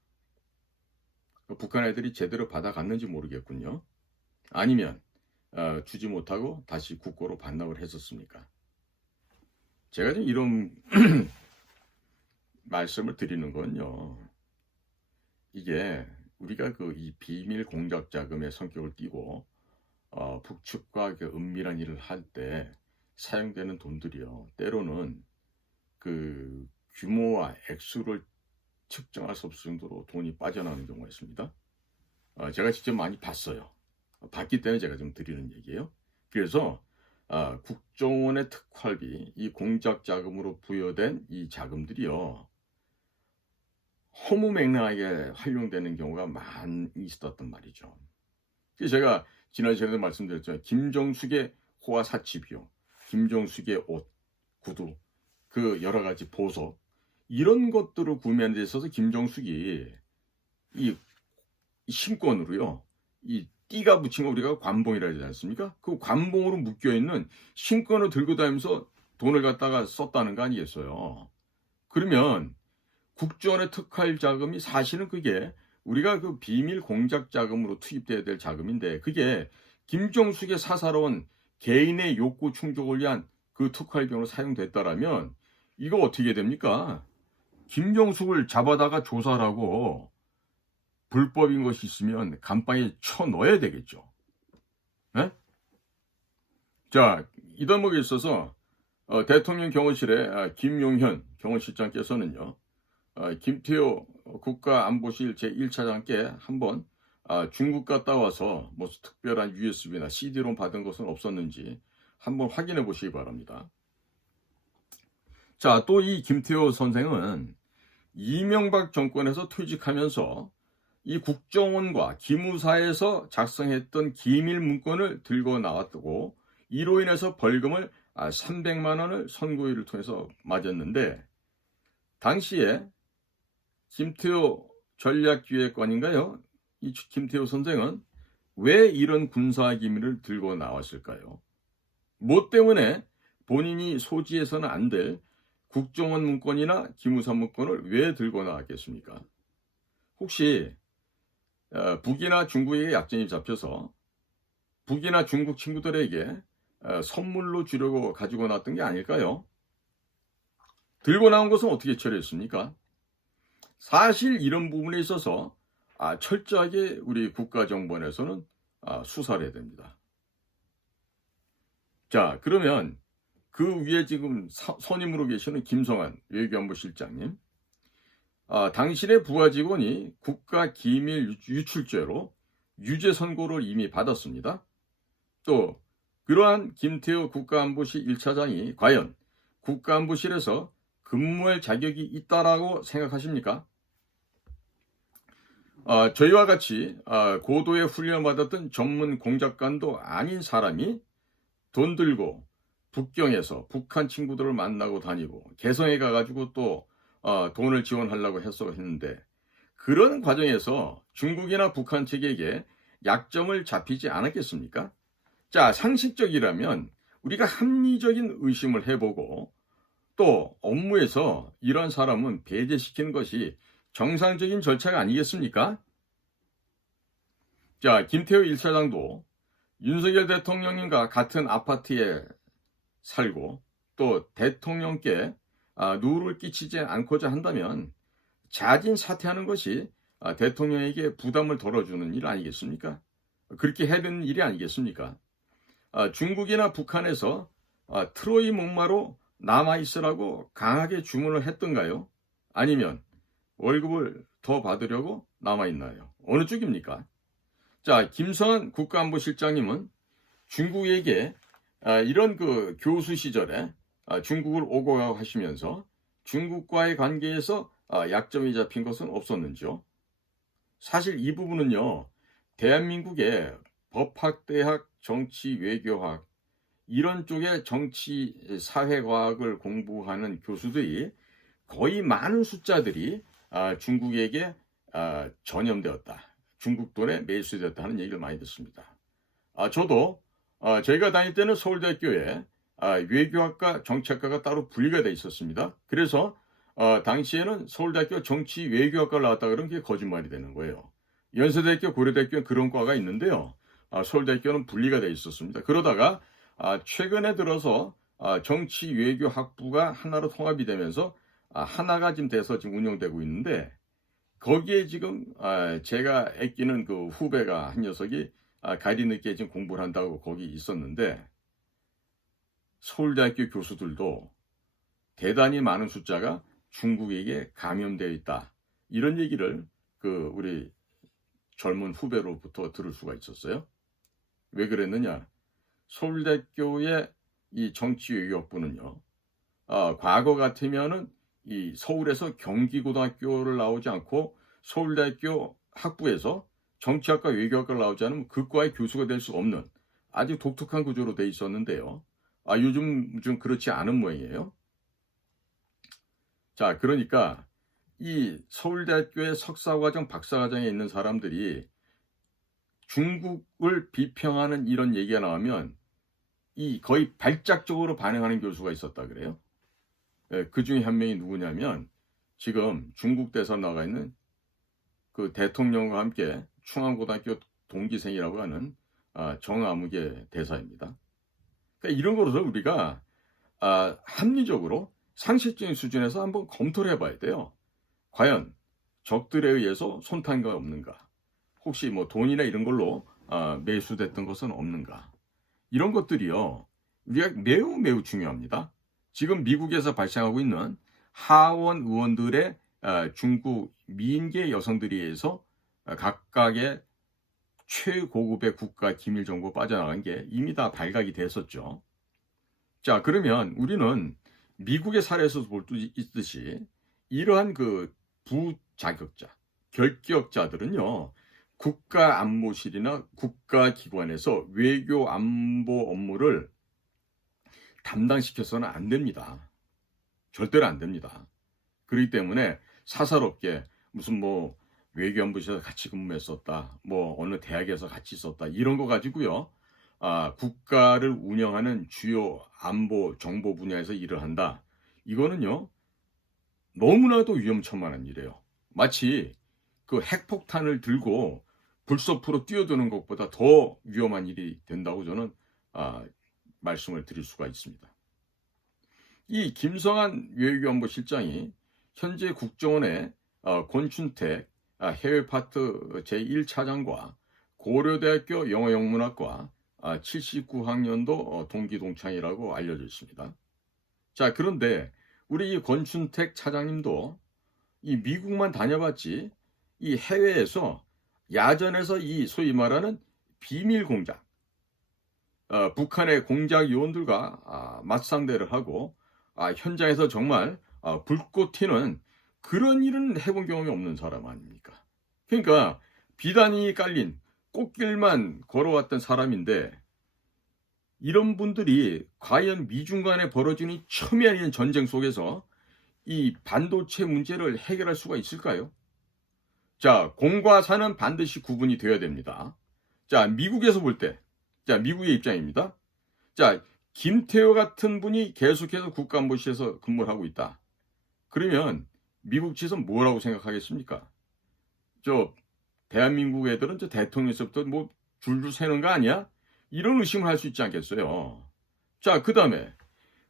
북한 애들이 제대로 받아갔는지 모르겠군요. 아니면 주지 못하고 다시 국고로 반납을 했었습니까? 제가 좀 이런 말씀을 드리는 건요, 이게 우리가 그 이 비밀 공작 자금의 성격을 띠고 북측과 그 은밀한 일을 할 때 사용되는 돈들이요. 때로는 그 규모와 액수를 측정할 수 없을 정도로 돈이 빠져나오는 경우가 있습니다. 제가 직접 많이 봤어요. 봤기 때문에 제가 좀 드리는 얘기예요. 그래서 국정원의 특활비, 이 공작 자금으로 부여된 이 자금들이요. 허무맹랑하게 활용되는 경우가 많이 있었단 말이죠. 그래서 제가 지난 시간에도 말씀드렸죠. 김정숙의 호화 사치비요, 김정숙의 옷, 구두, 그 여러 가지 보석, 이런 것들을 구매하는 데 있어서 김정숙이 이 신권으로요, 이 띠가 붙인 거 우리가 관봉이라 하지 않습니까? 그 관봉으로 묶여있는 신권을 들고 다니면서 돈을 갖다가 썼다는 거 아니겠어요? 그러면 국정원의 특활 자금이 사실은 그게 우리가 그 비밀 공작 자금으로 투입돼야 될 자금인데, 그게 김정숙의 사사로운 개인의 욕구 충족을 위한 그 특활비용으로 사용됐다라면 이거 어떻게 됩니까? 김정숙을 잡아다가 조사를 하고 불법인 것이 있으면 감방에 쳐넣어야 되겠죠. 네? 자, 이 대목에 있어서 대통령 경호실의 김용현 경호실장께서는요, 김태호 국가안보실 제1차장께 한번 중국 갔다 와서 뭐 특별한 USB나 CD롬 받은 것은 없었는지 한번 확인해 보시기 바랍니다. 자, 또 이 김태호 선생은 이명박 정권에서 퇴직하면서 이 국정원과 기무사에서 작성했던 기밀 문건을 들고 나왔고, 이로 인해서 벌금을 300만 원을 선고일을 통해서 맞았는데, 당시에 김태호 전략기획관인가요? 이 김태호 선생은 왜 이런 군사기밀을 들고 나왔을까요? 뭐 때문에 본인이 소지해서는 안 될 국정원 문건이나 기무사 문건을 왜 들고 나왔겠습니까? 혹시 북이나 중국에게 약점이 잡혀서 북이나 중국 친구들에게 선물로 주려고 가지고 나왔던 게 아닐까요? 들고 나온 것은 어떻게 처리했습니까? 사실 이런 부분에 있어서 철저하게 우리 국가정보원에서는 수사를 해야 됩니다. 자, 그러면 그 위에 지금 선임으로 계시는 김성한 외교안보실장님, 당신의 부하 직원이 국가기밀 유출죄로 유죄 선고를 이미 받았습니다. 또 그러한 김태호 국가안보실 1차장이 과연 국가안보실에서 근무할 자격이 있다라고 생각하십니까? 저희와 같이 고도의 훈련을 받았던 전문 공작관도 아닌 사람이 돈 들고 북경에서 북한 친구들을 만나고 다니고 개성에 가가지고 또 돈을 지원하려고 했는데, 그런 과정에서 중국이나 북한 측에게 약점을 잡히지 않았겠습니까? 자, 상식적이라면 우리가 합리적인 의심을 해보고 또 업무에서 이런 사람은 배제시키는 것이 정상적인 절차가 아니겠습니까? 자, 김태호 1차장도 윤석열 대통령님과 같은 아파트에 살고 또 대통령께 누를 끼치지 않고자 한다면 자진 사퇴하는 것이 대통령에게 부담을 덜어주는 일 아니겠습니까? 그렇게 해야 되는 일이 아니겠습니까? 중국이나 북한에서 트로이 목마로 남아있으라고 강하게 주문을 했던가요? 아니면 월급을 더 받으려고 남아있나요? 어느 쪽입니까? 자, 김성한 국가안보실장님은 중국에게 이런 그 교수 시절에 중국을 오고 가고 하시면서 중국과의 관계에서 약점이 잡힌 것은 없었는지요? 사실 이 부분은요, 대한민국의 법학대학, 정치, 외교학 이런 쪽의 정치, 사회과학을 공부하는 교수들이 거의 많은 숫자들이 중국에게 전염되었다, 중국 돈에 매수되었다는 얘기를 많이 듣습니다. 저도 저희가 다닐 때는 서울대학교에 외교학과, 정치학과가 따로 분리가 돼 있었습니다. 그래서 당시에는 서울대학교 정치 외교학과를 나왔다 그러면 그게 거짓말이 되는 거예요. 연세대학교, 고려대학교는 그런 과가 있는데요, 서울대학교는 분리가 돼 있었습니다. 그러다가 최근에 들어서 정치 외교학부가 하나로 통합이 되면서 하나가 지금 돼서 지금 운영되고 있는데, 거기에 지금 제가 아끼는 그 후배가 한 녀석이 가리 늦게 지금 공부를 한다고 거기 있었는데, 서울대학교 교수들도 대단히 많은 숫자가 중국에게 감염되어 있다, 이런 얘기를 그 우리 젊은 후배로부터 들을 수가 있었어요. 왜 그랬느냐? 서울대학교의 이 정치외교학부는요, 과거 같으면은 이 서울에서 경기고등학교를 나오지 않고 서울대학교 학부에서 정치학과 외교학과를 나오지 않으면 그 과의 교수가 될 수 없는 아주 독특한 구조로 돼 있었는데요. 요즘 좀 그렇지 않은 모양이에요. 자, 그러니까 이 서울대학교의 석사과정, 박사과정에 있는 사람들이 중국을 비평하는 이런 얘기가 나오면 이 거의 발작적으로 반응하는 교수가 있었다 그래요. 그 중에 한 명이 누구냐면 지금 중국 대사로 나가 있는 그 대통령과 함께 충암고등학교 동기생이라고 하는 정아무개 대사입니다. 그러니까 이런 거로서 우리가 합리적으로 상식적인 수준에서 한번 검토를 해봐야 돼요. 과연 적들에 의해서 손탄가 없는가? 혹시 뭐 돈이나 이런 걸로 매수됐던 것은 없는가? 이런 것들이요, 우리가 매우 매우 중요합니다. 지금 미국에서 발생하고 있는 하원 의원들의 중국 미인계 여성들에 의해서 각각의 최고급의 국가 기밀 정보 빠져나간 게 이미 다 발각이 됐었죠. 자, 그러면 우리는 미국의 사례에서 볼 수 있듯이 이러한 그 부자격자, 결격자들은요, 국가안보실이나 국가기관에서 외교 안보 업무를 담당시켜서는 안 됩니다. 절대로 안 됩니다. 그렇기 때문에 사사롭게 무슨 뭐 외교안보실에서 같이 근무했었다, 뭐 어느 대학에서 같이 있었다, 이런 거 가지고요, 국가를 운영하는 주요 안보 정보 분야에서 일을 한다, 이거는요 너무나도 위험천만한 일이에요. 마치 그 핵폭탄을 들고 불서프로 뛰어드는 것보다 더 위험한 일이 된다고 저는 말씀을 드릴 수가 있습니다. 이 김성한 외교안보실장이 현재 국정원의 권춘택 해외 파트 제1차장과 고려대학교 영어영문학과 79학년도 동기 동창이라고 알려져 있습니다. 자, 그런데 우리 이 권춘택 차장님도 이 미국만 다녀봤지 이 해외에서 야전에서 이 소위 말하는 비밀 공작, 북한의 공작 요원들과 맞상대를 하고 현장에서 정말 불꽃 튀는 그런 일은 해본 경험이 없는 사람 아닙니까? 그러니까 비단이 깔린 꽃길만 걸어왔던 사람인데, 이런 분들이 과연 미중 간에 벌어지는 첨예한 전쟁 속에서 이 반도체 문제를 해결할 수가 있을까요? 자, 공과 사는 반드시 구분이 되어야 됩니다. 자, 미국에서 볼 때, 자, 미국의 입장입니다. 자, 김태호 같은 분이 계속해서 국가안보실에서 근무를 하고 있다. 그러면 미국 측에서는 뭐라고 생각하겠습니까? 대한민국 애들은 대통령에서부터 뭐 줄줄 세는 거 아니야? 이런 의심을 할 수 있지 않겠어요? 자, 그 다음에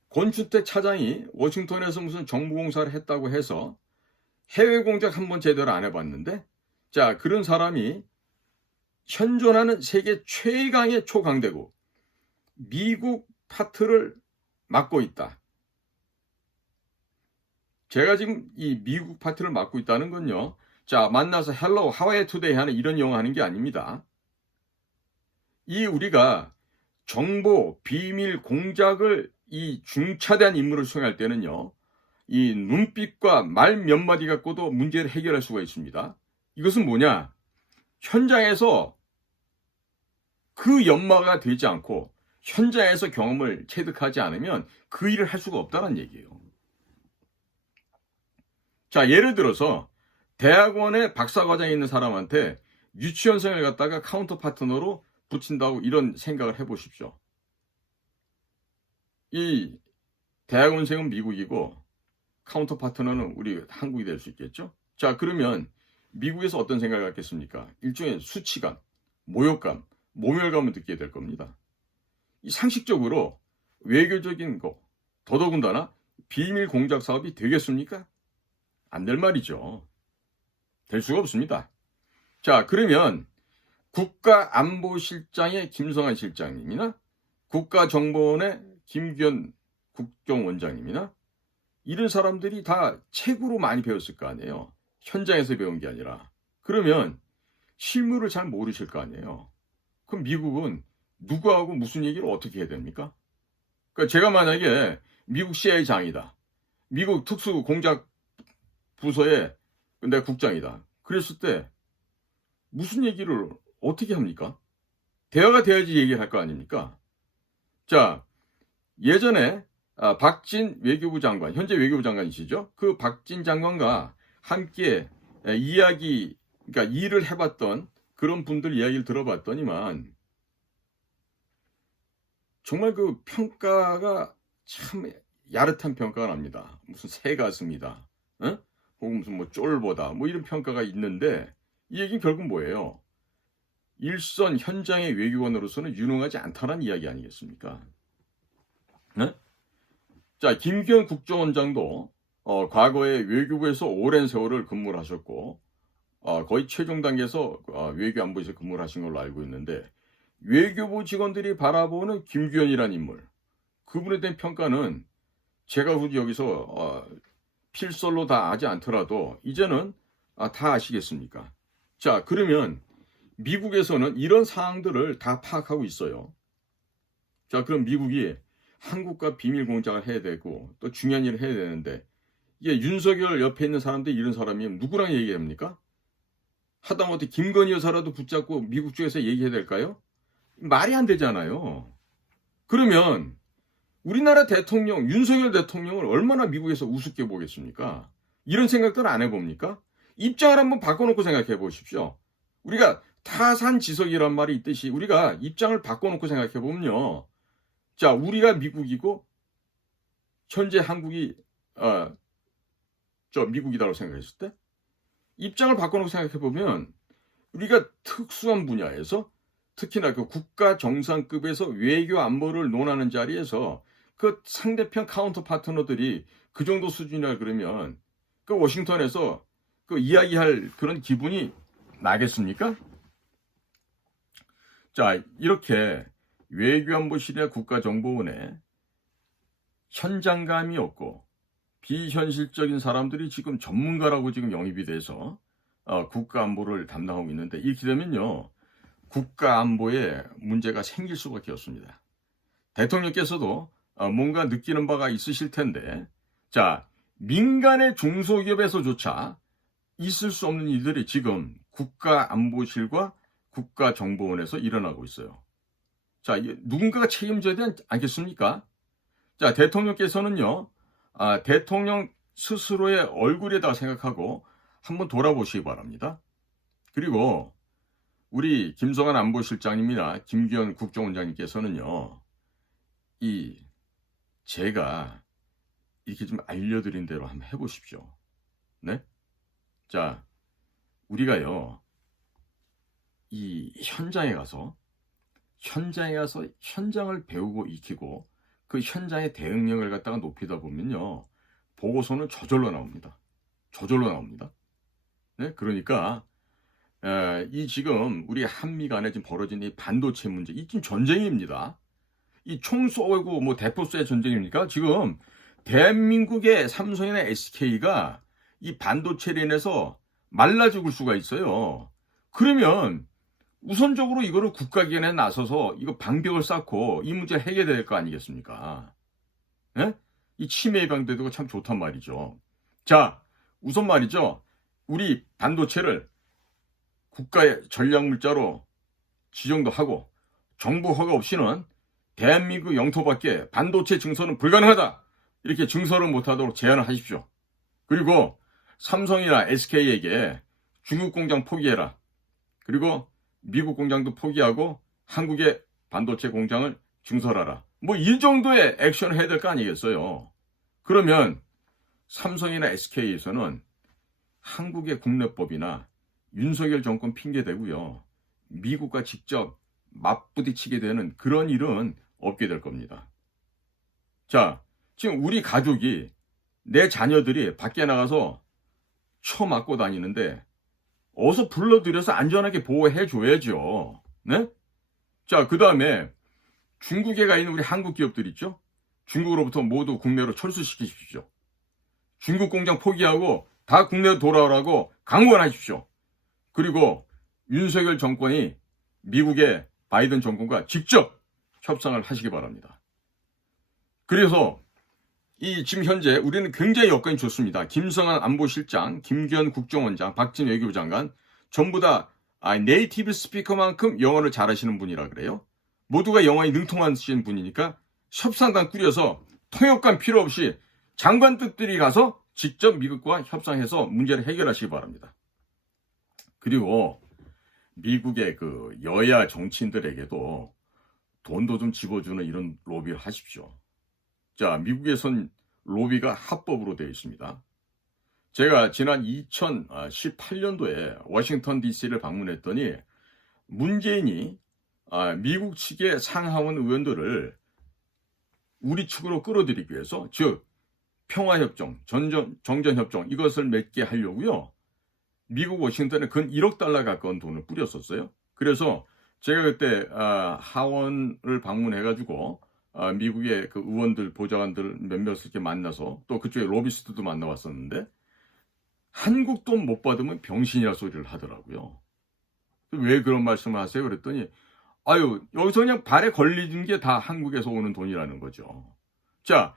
권춘택 차장이 워싱턴에서 무슨 정보공사를 했다고 해서 해외 공작 한번 제대로 안 해봤는데, 자, 그런 사람이 현존하는 세계 최강의 초강대국 미국 파트를 맡고 있다. 제가 지금 이 미국 파트를 맡고 있다는 건요, 자, 만나서 헬로 하와이 투데이 하는 이런 영어 하는 게 아닙니다. 이 우리가 정보 비밀 공작을 이 중차대한 임무를 수행할 때는요, 이 눈빛과 말 몇 마디 갖고도 문제를 해결할 수가 있습니다. 이것은 뭐냐? 현장에서 그 연마가 되지 않고 현장에서 경험을 체득하지 않으면 그 일을 할 수가 없다는 얘기예요. 자, 예를 들어서 대학원에 박사과정에 있는 사람한테 유치원생을 갖다가 카운터 파트너로 붙인다고 이런 생각을 해보십시오. 이 대학원생은 미국이고 카운터 파트너는 우리 한국이 될 수 있겠죠? 자, 그러면 미국에서 어떤 생각을 갖겠습니까? 일종의 수치감, 모욕감, 모멸감을 느끼게 될 겁니다. 이 상식적으로 외교적인 거, 더더군다나 비밀 공작 사업이 되겠습니까? 안 될 말이죠. 될 수가 없습니다. 자, 그러면 국가안보실장의 김성한 실장님이나 국가정보원의 김규현 국정원장님이나 이런 사람들이 다 책으로 많이 배웠을 거 아니에요. 현장에서 배운 게 아니라. 그러면 실무를 잘 모르실 거 아니에요. 그럼 미국은 누구하고 무슨 얘기를 어떻게 해야 됩니까? 그러니까 제가 만약에 미국 CIA 장이다. 미국 특수공작 부서의 내 국장이다. 그랬을 때 무슨 얘기를 어떻게 합니까? 대화가 돼야지 얘기를 할 거 아닙니까? 자, 예전에 박진 외교부 장관, 현재 외교부 장관이시죠? 그 박진 장관과 함께 그러니까 일을 해봤던 그런 분들 이야기를 들어봤더니만 정말 그 평가가 참 야릇한 평가가 납니다. 무슨 새가슴이다, 어? 혹은 무슨 뭐 쫄보다, 뭐 이런 평가가 있는데 이 얘기는 결국 뭐예요? 일선 현장의 외교관으로서는 유능하지 않다는 이야기 아니겠습니까? 네? 자, 김규현 국정원장도 과거에 외교부에서 오랜 세월을 근무를 하셨고 거의 최종 단계에서 외교안보에서 근무를 하신 걸로 알고 있는데 외교부 직원들이 바라보는 김규현이라는 인물, 그분에 대한 평가는 제가 굳이 여기서 필설로 다 아지 않더라도 이제는 다 아시겠습니까? 자, 그러면 미국에서는 이런 사항들을 다 파악하고 있어요. 자, 그럼 미국이 한국과 비밀 공작을 해야 되고 또 중요한 일을 해야 되는데 이게 윤석열 옆에 있는 사람들이 이런 사람이면 누구랑 얘기합니까? 하다못해 김건희 여사라도 붙잡고 미국 쪽에서 얘기해야 될까요? 말이 안 되잖아요. 그러면 우리나라 대통령, 윤석열 대통령을 얼마나 미국에서 우습게 보겠습니까? 이런 생각들 안 해봅니까? 입장을 한번 바꿔놓고 생각해 보십시오. 우리가 타산지석이란 말이 있듯이 우리가 입장을 바꿔놓고 생각해 보면요. 자, 우리가 미국이고 현재 한국이 미국이라고 생각했을 때 입장을 바꿔놓고 생각해 보면 우리가 특수한 분야에서 특히나 그 국가 정상급에서 외교 안보를 논하는 자리에서 그 상대편 카운터 파트너들이 그 정도 수준이라 그러면 그 워싱턴에서 그 이야기할 그런 기분이 나겠습니까? 자, 이렇게 외교안보실이나 국가정보원에 현장감이 없고 비현실적인 사람들이 지금 전문가라고 지금 영입이 돼서 국가안보를 담당하고 있는데 이렇게 되면요. 국가안보에 문제가 생길 수밖에 없습니다. 대통령께서도 뭔가 느끼는 바가 있으실 텐데 자, 민간의 중소기업에서조차 있을 수 없는 일들이 지금 국가안보실과 국가정보원에서 일어나고 있어요. 자, 누군가가 책임져야 되지 않겠습니까? 자, 대통령께서는요, 대통령 스스로의 얼굴에다 생각하고 한번 돌아보시기 바랍니다. 그리고 우리 김성한 안보실장님이나 김규현 국정원장님께서는요, 제가 이렇게 좀 알려드린 대로 한번 해보십시오. 네? 자, 우리가요, 이 현장에 가서 현장을 배우고 익히고 그 현장의 대응력을 갖다가 높이다 보면요, 보고서는 저절로 나옵니다. 저절로 나옵니다. 네? 그러니까 이 지금 우리 한미 간에 지금 벌어진 이 반도체 문제, 이 지금 전쟁입니다. 이 총 쏘고 뭐 대포 쏘의 전쟁입니까? 지금 대한민국의 삼성이나 SK가 이 반도체로 인해서 말라 죽을 수가 있어요. 그러면 우선적으로 이거를 국가기관에 나서서 이거 방벽을 쌓고 이 문제를 해결해야 될 거 아니겠습니까? 예? 이 치매 예방되고 참 좋단 말이죠. 자, 우선 말이죠. 우리 반도체를 국가의 전략물자로 지정도 하고 정부 허가 없이는 대한민국 영토 밖에 반도체 증설은 불가능하다. 이렇게 증설을 못하도록 제한을 하십시오. 그리고 삼성이나 SK에게 중국 공장 포기해라. 그리고 미국 공장도 포기하고 한국의 반도체 공장을 증설하라. 뭐 이 정도의 액션을 해야 될 거 아니겠어요. 그러면 삼성이나 SK에서는 한국의 국내법이나 윤석열 정권 핑계대고요. 미국과 직접 맞부딪히게 되는 그런 일은 없게 될 겁니다. 자, 지금 우리 가족이 내 자녀들이 밖에 나가서 쳐 맞고 다니는데 어서 불러들여서 안전하게 보호해 줘야죠. 네? 자, 그 다음에 중국에 가 있는 우리 한국 기업들 있죠? 중국으로부터 모두 국내로 철수시키십시오. 중국 공장 포기하고 다 국내로 돌아오라고 강권하십시오. 그리고 윤석열 정권이 미국의 바이든 정권과 직접 협상을 하시기 바랍니다. 그래서 지금 현재 우리는 굉장히 여건이 좋습니다. 김성한 안보실장, 김기현 국정원장, 박진 외교부 장관 전부 다 네이티브 스피커만큼 영어를 잘하시는 분이라 그래요. 모두가 영어에 능통하신 분이니까 협상단 꾸려서 통역관 필요 없이 장관들이 가서 직접 미국과 협상해서 문제를 해결하시기 바랍니다. 그리고 미국의 그 여야 정치인들에게도 돈도 좀 집어주는 이런 로비를 하십시오. 자, 미국에선 로비가 합법으로 되어 있습니다. 제가 지난 2018년도에 워싱턴 DC를 방문했더니 문재인이 미국 측의 상하원 의원들을 우리 측으로 끌어들이기 위해서, 즉 평화협정, 정전협정 이것을 맺게 하려고요. 미국 워싱턴에 근 1억 달러 가까운 돈을 뿌렸었어요. 그래서 제가 그때 하원을 방문해가지고 미국의 그 의원들, 보좌관들 몇몇 이렇게 만나서 또 그쪽에 로비스트도 만나왔었는데 한국 돈 못 받으면 병신이라 소리를 하더라고요. 왜 그런 말씀을 하세요? 그랬더니 여기서 그냥 발에 걸리는 게 다 한국에서 오는 돈이라는 거죠. 자,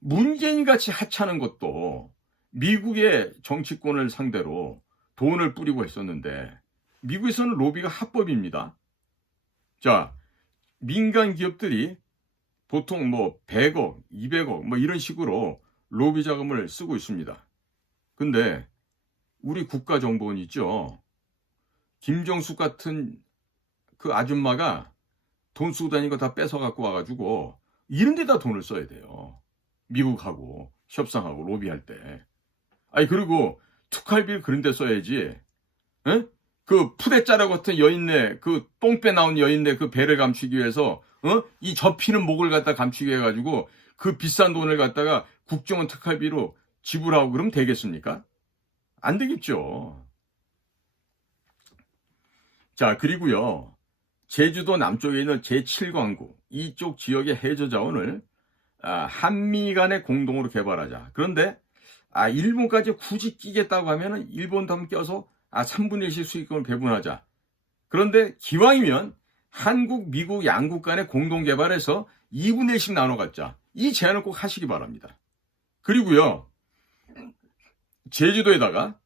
문재인 같이 하찮은 것도 미국의 정치권을 상대로 돈을 뿌리고 했었는데 미국에서는 로비가 합법입니다. 자, 민간 기업들이 보통 100억, 200억 이런 식으로 로비 자금을 쓰고 있습니다. 근데 우리 국가정보원 있죠. 김정숙 같은 그 아줌마가 돈 쓰고 다니는 거 다 뺏어 갖고 와가지고 이런 데다 돈을 써야 돼요. 미국하고 협상하고 로비할 때. 그리고 특활비를 그런 데 써야지. 에? 그 푸대짜라 같은 여인네, 그 똥배 나온 여인네 그 배를 감추기 위해서 이 접히는 목을 갖다 감추기 해가지고 그 비싼 돈을 갖다가 국정원 특활비로 지불하고 그러면 되겠습니까? 안 되겠죠. 자, 그리고요. 제주도 남쪽에 있는 제7광구 이쪽 지역의 해저 자원을 한미 간에 공동으로 개발하자. 그런데 일본까지 굳이 끼겠다고 하면은 일본도 한번 껴서 3분의 1씩 수익금을 배분하자. 그런데 기왕이면 한국, 미국 양국 간에 공동 개발해서 2분의 1씩 나눠 갖자. 이 제안을 꼭 하시기 바랍니다. 그리고요. 제주도에다가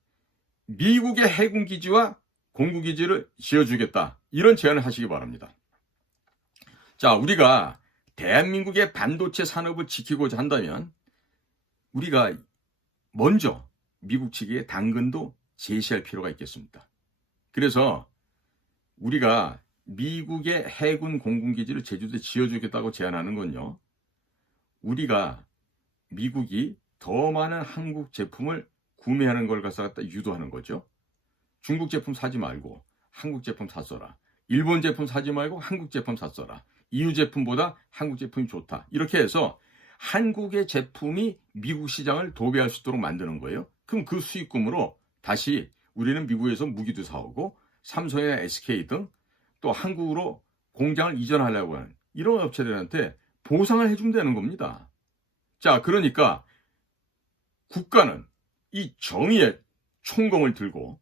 미국의 해군 기지와 공군 기지를 지어주겠다. 이런 제안을 하시기 바랍니다. 자, 우리가 대한민국의 반도체 산업을 지키고자 한다면 우리가 먼저 미국 측에 당근도 제시할 필요가 있겠습니다. 그래서 우리가 미국의 해군 공군기지를 제주도에 지어주겠다고 제안하는 건요. 우리가 미국이 더 많은 한국 제품을 구매하는 걸 갖다 유도하는 거죠. 중국 제품 사지 말고 한국 제품 샀어라. 일본 제품 사지 말고 한국 제품 샀어라. EU 제품보다 한국 제품이 좋다. 이렇게 해서 한국의 제품이 미국 시장을 도배할 수 있도록 만드는 거예요. 그럼 그 수익금으로 다시 우리는 미국에서 무기도 사오고 삼성이나 SK 등 또 한국으로 공장을 이전하려고 하는 이런 업체들한테 보상을 해주면 되는 겁니다. 자, 그러니까 국가는 이 정의의 총검을 들고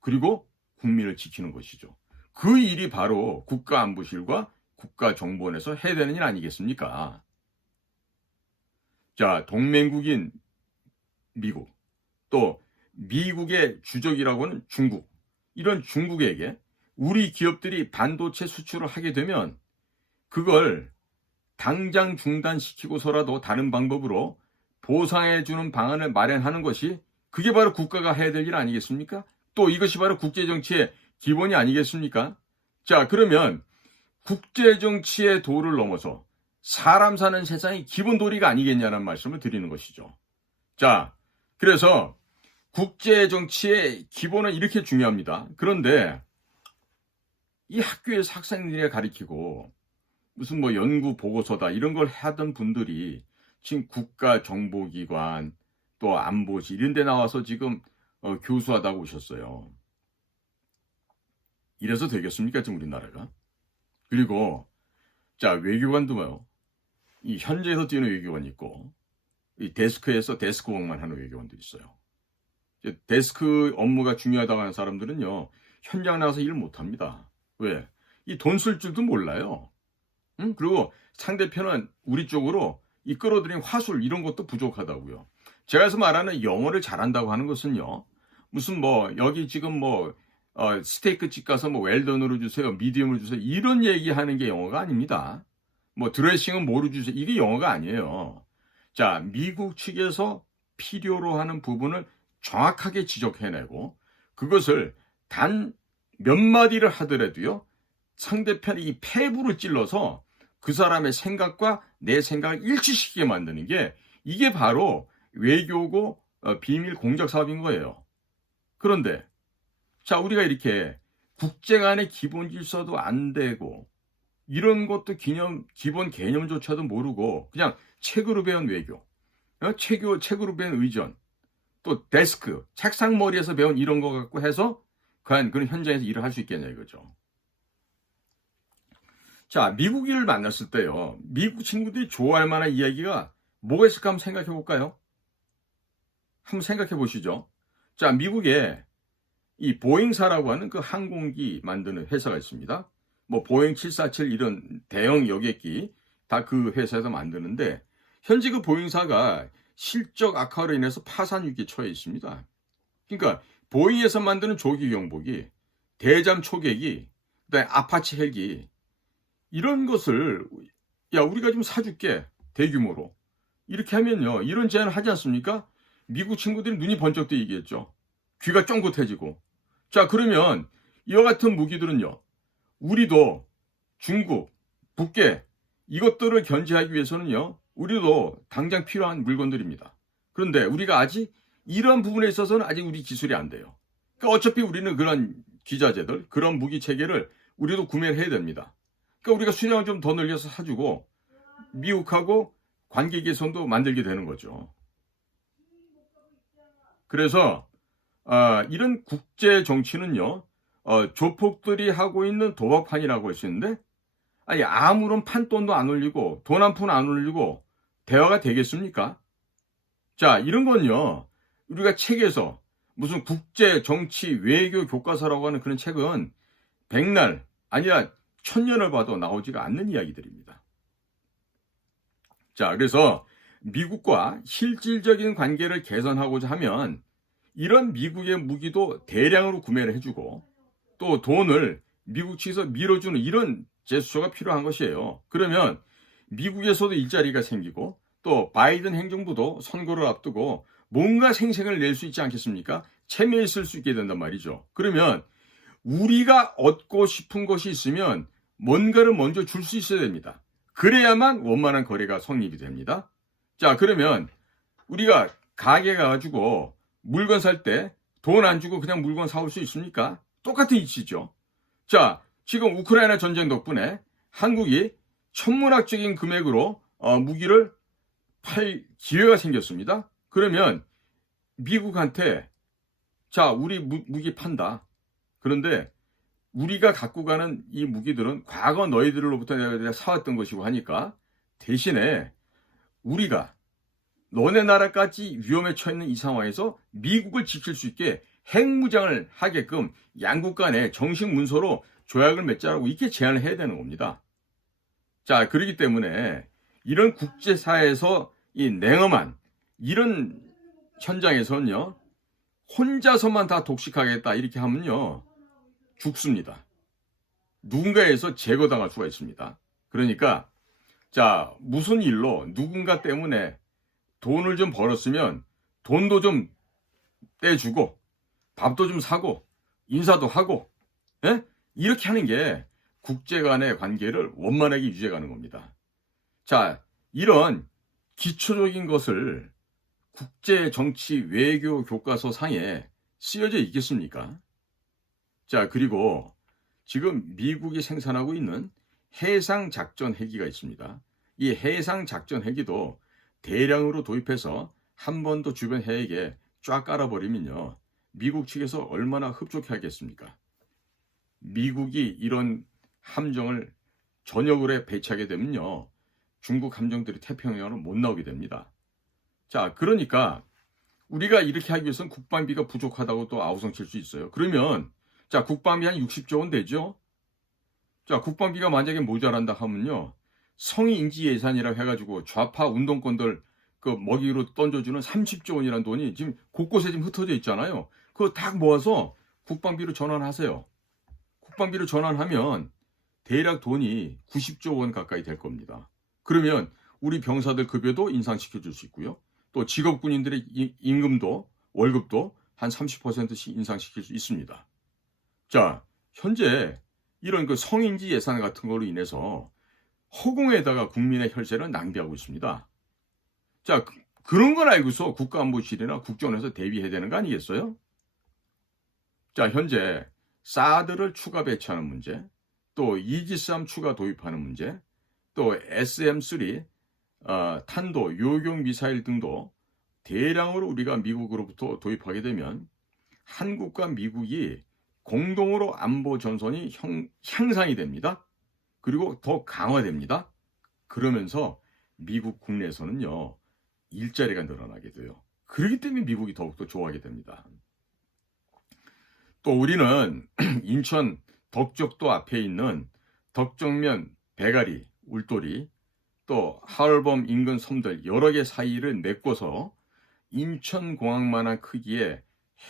그리고 국민을 지키는 것이죠. 그 일이 바로 국가안보실과 국가정보원에서 해야 되는 일 아니겠습니까? 자, 동맹국인 미국, 또 미국의 주적이라고 하는 중국, 이런 중국에게 우리 기업들이 반도체 수출을 하게 되면 그걸 당장 중단시키고서라도 다른 방법으로 보상해주는 방안을 마련하는 것이 그게 바로 국가가 해야 될 일 아니겠습니까? 또 이것이 바로 국제정치의 기본이 아니겠습니까? 자, 그러면 국제정치의 도를 넘어서 사람 사는 세상이 기본 도리가 아니겠냐는 말씀을 드리는 것이죠. 자, 그래서 국제정치의 기본은 이렇게 중요합니다. 그런데 이 학교에서 학생들이 가르치고 무슨 연구 보고서다 이런 걸 하던 분들이 지금 국가정보기관 또 안보실 이런 데 나와서 지금 교수하다고 오셨어요. 이래서 되겠습니까? 지금 우리나라가. 그리고 자, 외교관도 이 현지에서 뛰는 외교관이 있고 이 데스크에서 데스크웍만 하는 외교관도 있어요. 데스크 업무가 중요하다고 하는 사람들은요, 현장 나가서 일 못합니다. 왜? 이 돈 쓸 줄도 몰라요. 응? 그리고 상대편은 우리 쪽으로 이 끌어들인 화술 이런 것도 부족하다고요. 제가 해서 말하는 영어를 잘한다고 하는 것은요, 무슨 여기 지금 스테이크 집 가서 웰던으로 주세요, 미디움으로 주세요 이런 얘기하는 게 영어가 아닙니다. 드레싱은 뭐로 주세요 이게 영어가 아니에요. 자, 미국 측에서 필요로 하는 부분을 정확하게 지적해내고 그것을 단 몇 마디를 하더라도요, 상대편이 이 폐부를 찔러서 그 사람의 생각과 내 생각을 일치시키게 만드는 게 이게 바로 외교고 비밀 공작 사업인 거예요. 그런데 자, 우리가 이렇게 국제 간의 기본 질서도 안 되고 이런 것도 기본 개념조차도 모르고 그냥 책으로 배운 외교, 책으로 배운 의전, 또 데스크, 책상 머리에서 배운 이런 거 갖고 해서 과연 그런 현장에서 일을 할 수 있겠냐 이거죠. 자, 미국인을 만났을 때요, 미국 친구들이 좋아할 만한 이야기가 뭐가 있을까 한번 생각해 볼까요? 한번 생각해 보시죠. 자, 미국에 이 보잉사라고 하는 그 항공기 만드는 회사가 있습니다. 보잉 747 이런 대형 여객기 다 그 회사에서 만드는데 현재 그 보잉사가 실적 악화로 인해서 파산 위기에 처해 있습니다. 그러니까 보잉에서 만드는 조기 경보기, 대잠 초계기, 그다음에 아파치 헬기 이런 것을 우리가 좀 사줄게 대규모로 이렇게 하면요, 이런 제안을 하지 않습니까? 미국 친구들이 눈이 번쩍 뜨이겠죠. 귀가 쫑긋해지고. 자, 그러면 이와 같은 무기들은요, 우리도 중국, 북계 이것들을 견제하기 위해서는요, 우리도 당장 필요한 물건들입니다. 그런데 우리가 아직 이러한 부분에 있어서는 아직 우리 기술이 안 돼요. 그러니까 어차피 우리는 그런 기자재들, 그런 무기 체계를 우리도 구매를 해야 됩니다. 그러니까 우리가 수량을 좀 더 늘려서 사주고 미국하고 관계 개선도 만들게 되는 거죠. 그래서 이런 국제 정치는요, 조폭들이 하고 있는 도박판이라고 할 수 있는데, 아무런 판돈도 안 올리고 돈 한 푼 안 올리고 대화가 되겠습니까? 자, 이런 건요, 우리가 책에서 무슨 국제 정치 외교 교과서라고 하는 그런 책은 백날 아니라 천년을 봐도 나오지가 않는 이야기들입니다. 자, 그래서 미국과 실질적인 관계를 개선하고자 하면 이런 미국의 무기도 대량으로 구매를 해주고 또 돈을 미국 측에서 밀어주는 이런 제스처가 필요한 것이에요. 그러면 미국에서도 일자리가 생기고 또 바이든 행정부도 선거를 앞두고 뭔가 생색을 낼 수 있지 않겠습니까? 체면이 있을 수 있게 된단 말이죠. 그러면 우리가 얻고 싶은 것이 있으면 뭔가를 먼저 줄 수 있어야 됩니다. 그래야만 원만한 거래가 성립이 됩니다. 자, 그러면 우리가 가게 가가지고 물건 살 때 돈 안 주고 그냥 물건 사올 수 있습니까? 똑같은 이치죠. 자, 지금 우크라이나 전쟁 덕분에 한국이 천문학적인 금액으로 무기를 팔 기회가 생겼습니다. 그러면 미국한테 자, 우리 무기 판다. 그런데 우리가 갖고 가는 이 무기들은 과거 너희들로부터 내가 사왔던 것이고 하니까 대신에 우리가 너네 나라까지 위험에 처해 있는 이 상황에서 미국을 지킬 수 있게 핵무장을 하게끔 양국 간에 정식 문서로 조약을 맺자라고 이렇게 제안을 해야 되는 겁니다. 자, 그렇기 때문에 이런 국제사회에서 이 냉엄한 이런 현장에서는요, 혼자서만 다 독식하겠다 이렇게 하면요, 죽습니다. 누군가에서 제거당할 수가 있습니다. 그러니까 자, 무슨 일로 누군가 때문에 돈을 좀 벌었으면 돈도 좀 떼주고 밥도 좀 사고 인사도 하고 이렇게 하는 게 국제 간의 관계를 원만하게 유지해가는 겁니다. 자, 이런 기초적인 것을 국제 정치 외교 교과서 상에 쓰여져 있겠습니까? 자, 그리고 지금 미국이 생산하고 있는 해상작전 헬기가 있습니다. 이 해상작전 헬기도 대량으로 도입해서 한 번 더 주변 해역에 쫙 깔아버리면요, 미국 측에서 얼마나 흡족해 하겠습니까? 미국이 이런 함정을 전역으로 배치하게 되면요, 중국 함정들이 태평양으로 못 나오게 됩니다. 자, 그러니까 우리가 이렇게 하기 위해서는 국방비가 부족하다고 또 아우성칠 수 있어요. 그러면 자, 국방비 한 60조 원 되죠? 자, 국방비가 만약에 모자란다 하면요, 성의 인지 예산이라고 해가지고 좌파 운동권들 그 먹이로 던져주는 30조 원이라는 돈이 지금 곳곳에 지금 흩어져 있잖아요. 그거 다 모아서 국방비로 전환하세요. 국방비로 전환하면 대략 돈이 90조 원 가까이 될 겁니다. 그러면 우리 병사들 급여도 인상시켜 줄 수 있고요. 또 직업군인들의 임금도 월급도 한 30%씩 인상시킬 수 있습니다. 자, 현재 이런 그 성인지 예산 같은 거로 인해서 허공에다가 국민의 혈세를 낭비하고 있습니다. 자, 그런 걸 알고서 국가안보실이나 국정원에서 대비해야 되는 거 아니겠어요? 자, 현재 사드를 추가 배치하는 문제, 또 이지스함 추가 도입하는 문제, 또 SM3 탄도, 요격 미사일 등도 대량으로 우리가 미국으로부터 도입하게 되면 한국과 미국이 공동으로 안보 전선이 향상이 됩니다. 그리고 더 강화됩니다. 그러면서 미국 국내에서는요, 일자리가 늘어나게 돼요. 그렇기 때문에 미국이 더욱더 좋아하게 됩니다. 또 우리는 인천 덕적도 앞에 있는 덕정면, 배가리, 울돌이, 또 하얼범 인근 섬들 여러 개 사이를 메꿔서 인천공항만한 크기의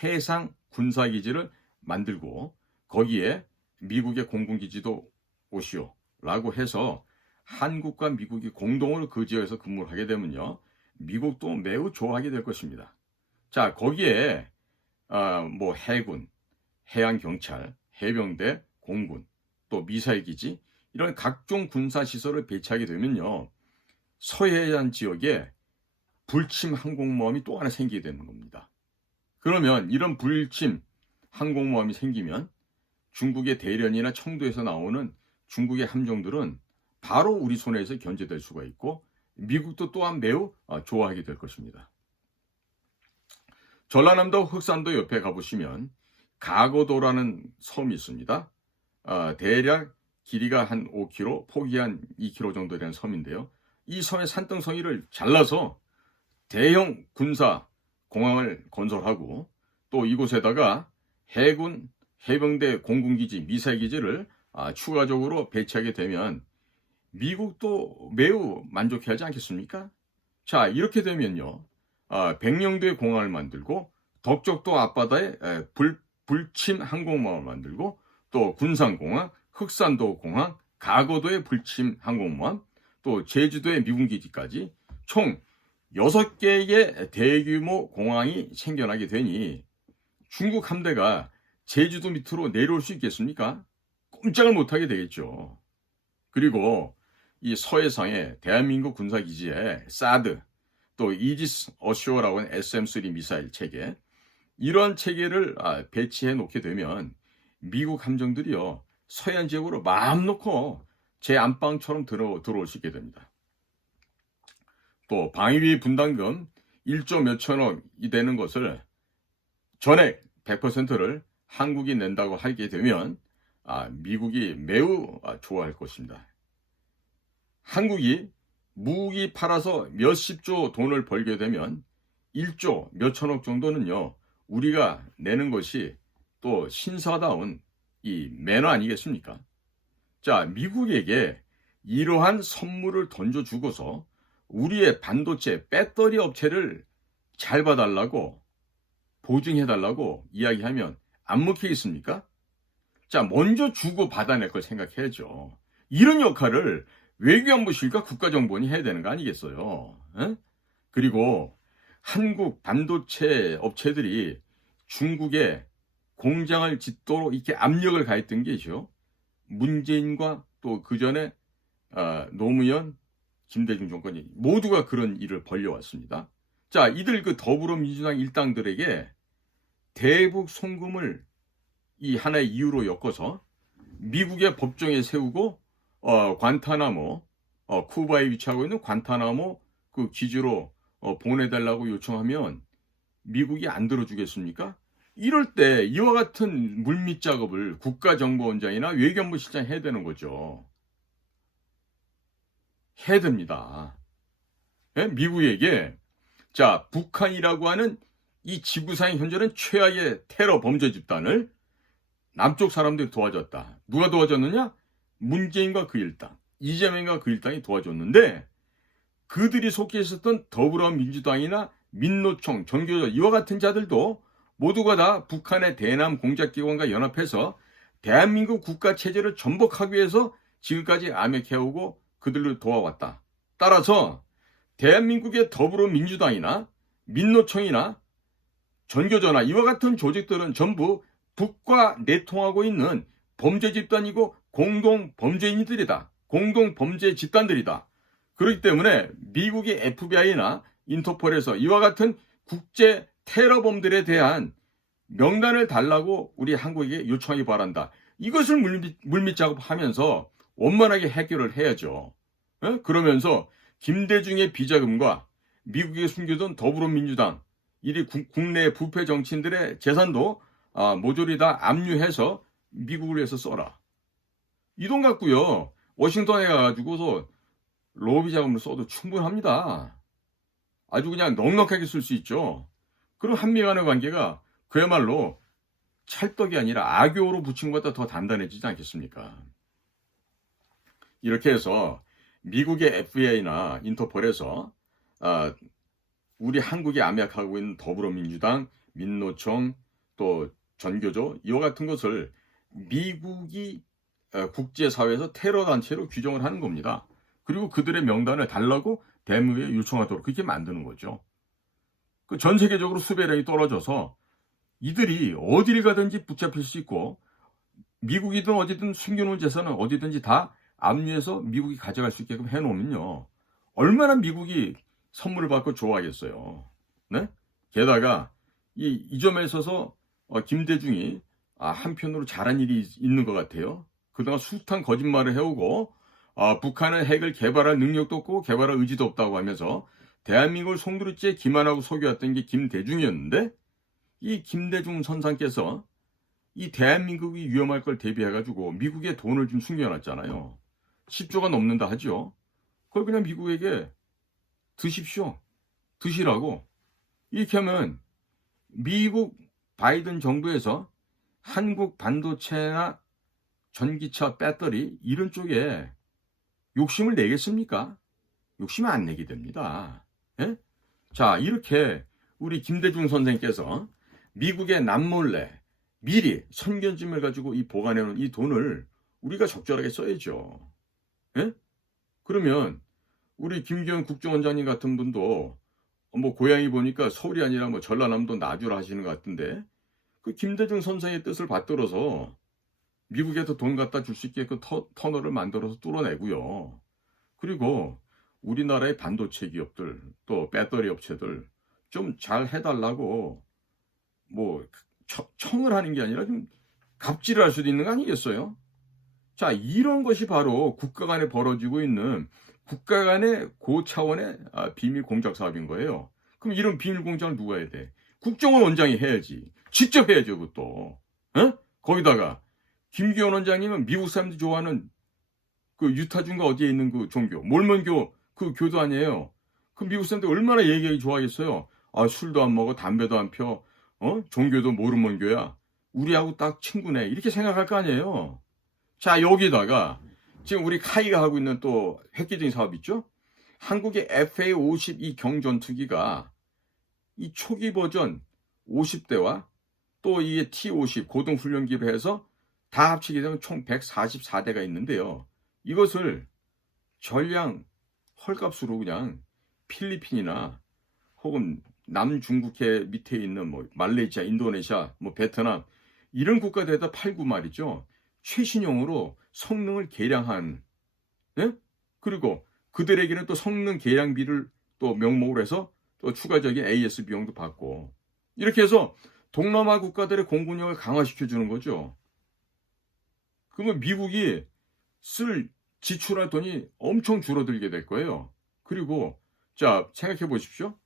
해상 군사기지를 만들고 거기에 미국의 공군기지도 오시오 라고 해서 한국과 미국이 공동으로 그 지역에서 근무를 하게 되면요, 미국도 매우 좋아하게 될 것입니다. 자, 거기에 뭐 해군, 해양경찰, 해병대, 공군, 또 미사일기지 이런 각종 군사시설을 배치하게 되면요, 서해안 지역에 불침 항공모함이 또 하나 생기게 되는 겁니다. 그러면 이런 불침 항공모함이 생기면 중국의 대련이나 청도에서 나오는 중국의 함정들은 바로 우리 손에서 견제될 수가 있고 미국도 또한 매우 좋아하게 될 것입니다. 전라남도 흑산도 옆에 가보시면 가거도라는 섬이 있습니다. 대략 길이가 한 5km, 폭이 한 2km 정도 되는 섬인데요. 이 섬의 산등성이를 잘라서 대형 군사 공항을 건설하고 또 이곳에다가 해군, 해병대, 공군기지, 미사일기지를 추가적으로 배치하게 되면 미국도 매우 만족해하지 않겠습니까? 자, 이렇게 되면요, 백령도에 공항을 만들고 덕적도 앞바다에 불침 항공모함을 만들고 또 군산공항, 흑산도 공항, 가거도의 불침 항공모함, 또 제주도의 미군기지까지 총 6개의 대규모 공항이 생겨나게 되니 중국 함대가 제주도 밑으로 내려올 수 있겠습니까? 꼼짝을 못하게 되겠죠. 그리고 이 서해상의 대한민국 군사기지에 사드, 또 이지스 어쇼어라고 하는 SM3 미사일 체계, 이러한 체계를 배치해 놓게 되면 미국 함정들이요, 서해안 지역으로 마음 놓고 제 안방처럼 들어올 수 있게 됩니다. 또 방위비 분담금 1조 몇천억이 되는 것을 전액 100%를 한국이 낸다고 하게 되면 미국이 매우 좋아할 것입니다. 한국이 무기 팔아서 몇십조 돈을 벌게 되면 1조 몇천억 정도는요, 우리가 내는 것이 또 신사다운 이 매너 아니겠습니까? 자, 미국에게 이러한 선물을 던져주고서 우리의 반도체 배터리 업체를 잘 봐달라고, 보증해달라고 이야기하면 안 먹히겠습니까? 자, 먼저 주고 받아낼 걸 생각해야죠. 이런 역할을 외교안보실과 국가정보원이 해야 되는 거 아니겠어요? 에? 그리고 한국 반도체 업체들이 중국에 공장을 짓도록 이렇게 압력을 가했던 게죠, 문재인과 또 그 전에 노무현, 김대중 정권이 모두가 그런 일을 벌려왔습니다. 자, 이들 그 더불어민주당 일당들에게 대북 송금을 이 하나의 이유로 엮어서 미국의 법정에 세우고 관타나모, 쿠바에 위치하고 있는 관타나모 그 기지로 보내달라고 요청하면 미국이 안 들어주겠습니까? 이럴 때 이와 같은 물밑 작업을 국가정보원장이나 외교부 실장이 해야 되는 거죠. 해야 됩니다. 예? 미국에게 자, 북한이라고 하는 이 지구상에 현재는 최악의 테러 범죄 집단을 남쪽 사람들이 도와줬다. 누가 도와줬느냐? 문재인과 그 일당, 이재명과 그 일당이 도와줬는데 그들이 속해 있었던 더불어민주당이나 민노총, 전교조 이와 같은 자들도 모두가 다 북한의 대남 공작기관과 연합해서 대한민국 국가체제를 전복하기 위해서 지금까지 암약해오고 그들을 도와왔다. 따라서 대한민국의 더불어민주당이나 민노총이나 전교조나 이와 같은 조직들은 전부 북과 내통하고 있는 범죄 집단이고 공동 범죄인들이다. 공동 범죄 집단들이다. 그렇기 때문에 미국의 FBI나 인터폴에서 이와 같은 국제 테러범들에 대한 명단을 달라고 우리 한국에게 요청하기 바란다. 이것을 물밑 작업하면서 원만하게 해결을 해야죠. 그러면서 김대중의 비자금과 미국에 숨겨둔 더불어민주당 이리 국내 부패 정치인들의 재산도 모조리 다 압류해서 미국을 위해서 써라. 이 돈 갖고요. 워싱턴에 가가지고서 로비 자금을 써도 충분합니다. 아주 그냥 넉넉하게 쓸 수 있죠. 그럼 한미 간의 관계가 그야말로 찰떡이 아니라 악교로 붙인 것보다 더 단단해지지 않겠습니까? 이렇게 해서 미국의 FBI나 인터폴에서 우리 한국에 암약하고 있는 더불어민주당, 민노총, 또 전교조 이와 같은 것을 미국이 국제사회에서 테러단체로 규정을 하는 겁니다. 그리고 그들의 명단을 달라고 대무에 요청하도록 그렇게 만드는 거죠. 그 전 세계적으로 수배량이 떨어져서 이들이 어디를 가든지 붙잡힐 수 있고 미국이든 어디든 숨겨놓은 재산은 어디든지 다 압류해서 미국이 가져갈 수 있게끔 해놓으면요. 얼마나 미국이 선물을 받고 좋아하겠어요. 네? 게다가 이 점에 있어서 김대중이 한편으로 잘한 일이 있는 것 같아요. 그동안 숱한 거짓말을 해오고 북한은 핵을 개발할 능력도 없고 개발할 의지도 없다고 하면서 대한민국을 송두리째 기만하고 속여왔던 게 김대중이었는데 이 김대중 선상께서 이 대한민국이 위험할 걸 대비해가지고 미국에 돈을 좀 숨겨놨잖아요. 10조가 넘는다 하죠. 그걸 그냥 미국에게 드십시오. 드시라고. 이렇게 하면 미국 바이든 정부에서 한국 반도체나 전기차 배터리 이런 쪽에 욕심을 내겠습니까? 욕심 안 내게 됩니다. 예? 자, 이렇게 우리 김대중 선생께서 미국의 남몰래 미리 선견짐을 가지고 이 보관해놓은 이 돈을 우리가 적절하게 써야죠. 예? 그러면 우리 김기현 국정원장님 같은 분도 뭐 고향이 보니까 서울이 아니라 뭐 전라남도 나주라 하시는 것 같은데 그 김대중 선생의 뜻을 받들어서 미국에서 돈 갖다 줄 수 있게 그 터널을 만들어서 뚫어내고요. 그리고 우리나라의 반도체 기업들 또 배터리 업체들 좀 잘 해달라고 뭐 청을 하는 게 아니라 좀 갑질을 할 수도 있는 거 아니겠어요? 자, 이런 것이 바로 국가 간에 벌어지고 있는 국가 간의 고차원의 비밀 공작 사업인 거예요. 그럼 이런 비밀 공작을 누가 해야 돼? 국정원 원장이 해야지. 직접 해야죠, 그것도. 거기다가 김기현 원장님은 미국 사람들이 좋아하는 그 유타주인가 어디에 있는 그 종교, 몰몬교 그 교도 아니에요. 그 미국 사람들 얼마나 얘기하기 좋아하겠어요. 술도 안 먹어, 담배도 안 펴, 종교도 모르몬교야. 우리하고 딱 친구네. 이렇게 생각할 거 아니에요. 자, 여기다가 지금 우리 카이가 하고 있는 또 획기적인 사업 있죠? 한국의 FA-52 경전투기가 이 초기 버전 50대와 또 이 T-50 고등훈련기를 해서 다 합치게 되면 총 144대가 있는데요. 이것을 전량 헐값으로 그냥 필리핀이나 혹은 남중국해 밑에 있는 뭐 말레이시아, 인도네시아, 뭐 베트남 이런 국가들에다 팔고 말이죠. 최신형으로 성능을 개량한, 예? 그리고 그들에게는 또 성능 개량비를 또 명목으로 해서 또 추가적인 AS 비용도 받고 이렇게 해서 동남아 국가들의 공군력을 강화시켜주는 거죠. 그러면 미국이 지출할 돈이 엄청 줄어들게 될 거예요. 그리고 자, 생각해 보십시오.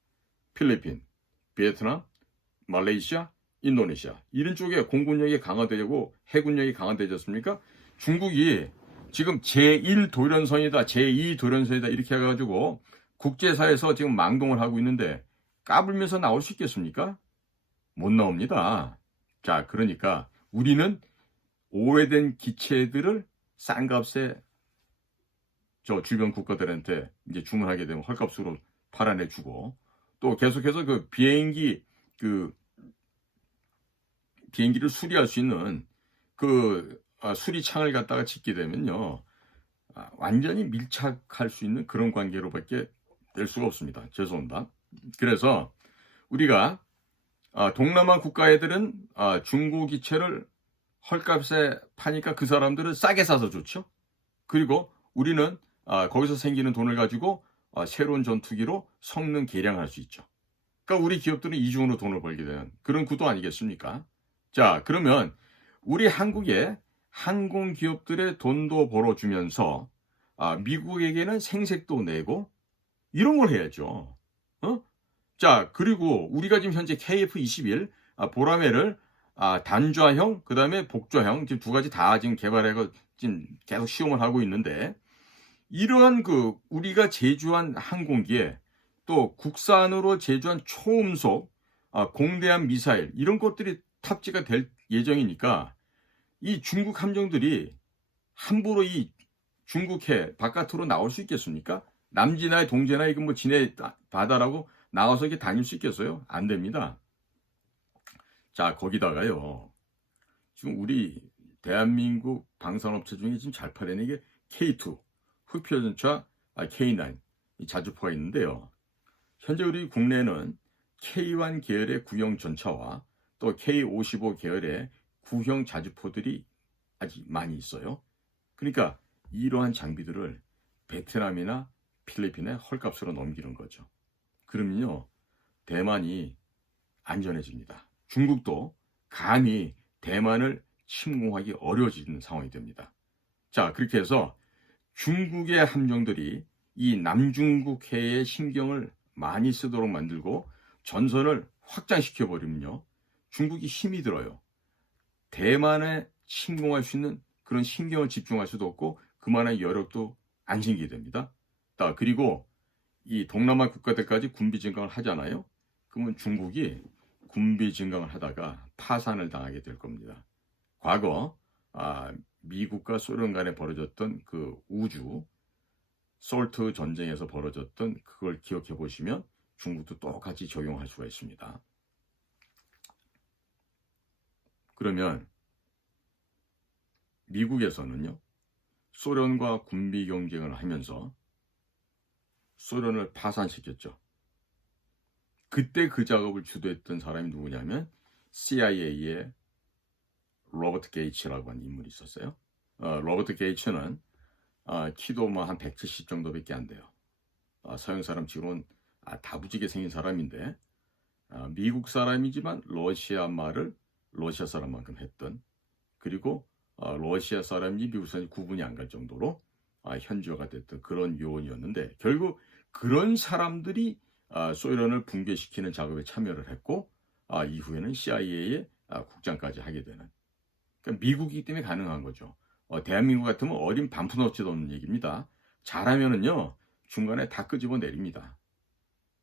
필리핀, 베트남, 말레이시아, 인도네시아 이런 쪽에 공군력이 강화되고 해군력이 강화되졌습니까? 중국이 지금 제1도련선이다, 제2도련선이다 이렇게 해가지고 국제사에서 지금 망동을 하고 있는데 까불면서 나올 수 있겠습니까? 못 나옵니다. 자, 그러니까 우리는 오래된 기체들을 싼 값에 저 주변 국가들한테 이제 주문하게 되면 헐값으로 팔아내주고 또 계속해서 그 비행기를 수리할 수 있는 그 수리창을 갖다가 짓게 되면요. 완전히 밀착할 수 있는 그런 관계로밖에 될 수가 없습니다. 죄송합니다. 그래서 우리가 동남아 국가 애들은 중국 기체를 헐값에 파니까 그 사람들은 싸게 사서 좋죠. 그리고 우리는 거기서 생기는 돈을 가지고 새로운 전투기로 성능 개량할 수 있죠. 그러니까 우리 기업들은 이중으로 돈을 벌게 되는 그런 구도 아니겠습니까? 자, 그러면 우리 한국의 항공 기업들의 돈도 벌어주면서 미국에게는 생색도 내고 이런 걸 해야죠. 자, 그리고 우리가 지금 현재 KF-21 보라매를 단좌형, 그 다음에 복좌형 지금 두 가지 다 지금 개발해서 지금 계속 시험을 하고 있는데 이러한 그 우리가 제조한 항공기에 또 국산으로 제조한 초음속 공대함 미사일 이런 것들이 탑재가 될 예정이니까 이 중국 함정들이 함부로 이 중국해 바깥으로 나올 수 있겠습니까? 남진해 동진해 이거 뭐 진해 바다라고 나와서 이렇게 다닐 수 있겠어요? 안 됩니다. 자, 거기다가요. 지금 우리 대한민국 방산업체 중에 지금 잘 팔리는 게 K2 흑표전차 K9 이 자주포가 있는데요. 현재 우리 국내는 K1 계열의 구형 전차와 또 K55 계열의 구형 자주포들이 아직 많이 있어요. 그러니까 이러한 장비들을 베트남이나 필리핀에 헐값으로 넘기는 거죠. 그러면요, 대만이 안전해집니다. 중국도 감히 대만을 침공하기 어려워지는 상황이 됩니다. 자, 그렇게 해서 중국의 함정들이 이 남중국해에 신경을 많이 쓰도록 만들고 전선을 확장시켜 버리면요, 중국이 힘이 들어요. 대만에 침공할 수 있는 그런 신경을 집중할 수도 없고 그만한 여력도 안 생기게 됩니다. 그리고 이 동남아 국가들까지 군비 증강을 하잖아요. 그러면 중국이 군비 증강을 하다가 파산을 당하게 될 겁니다. 과거 미국과 소련 간에 벌어졌던 그 우주 솔트 전쟁에서 벌어졌던 그걸 기억해 보시면 중국도 똑같이 적용할 수가 있습니다. 그러면 미국에서는요, 소련과 군비 경쟁을 하면서 소련을 파산시켰죠. 그때 그 작업을 주도했던 사람이 누구냐면 CIA의 로버트 게이츠라고 하는 인물이 있었어요. 로버트 게이츠는 키도 뭐 한 170 정도밖에 안 돼요. 서양 사람 치고는 다부지게 생긴 사람인데 미국 사람이지만 러시아 말을 러시아 사람만큼 했던, 그리고 러시아 사람이 미국 사람이 구분이 안 갈 정도로 현지화가 됐던 그런 요원이었는데 결국 그런 사람들이 소련을 붕괴시키는 작업에 참여를 했고 이후에는 CIA의 국장까지 하게 되는, 그러니까 미국이기 때문에 가능한 거죠. 대한민국 같으면 어린 반푼어치도 없는 얘기입니다. 잘하면은요 중간에 다 끄집어 내립니다.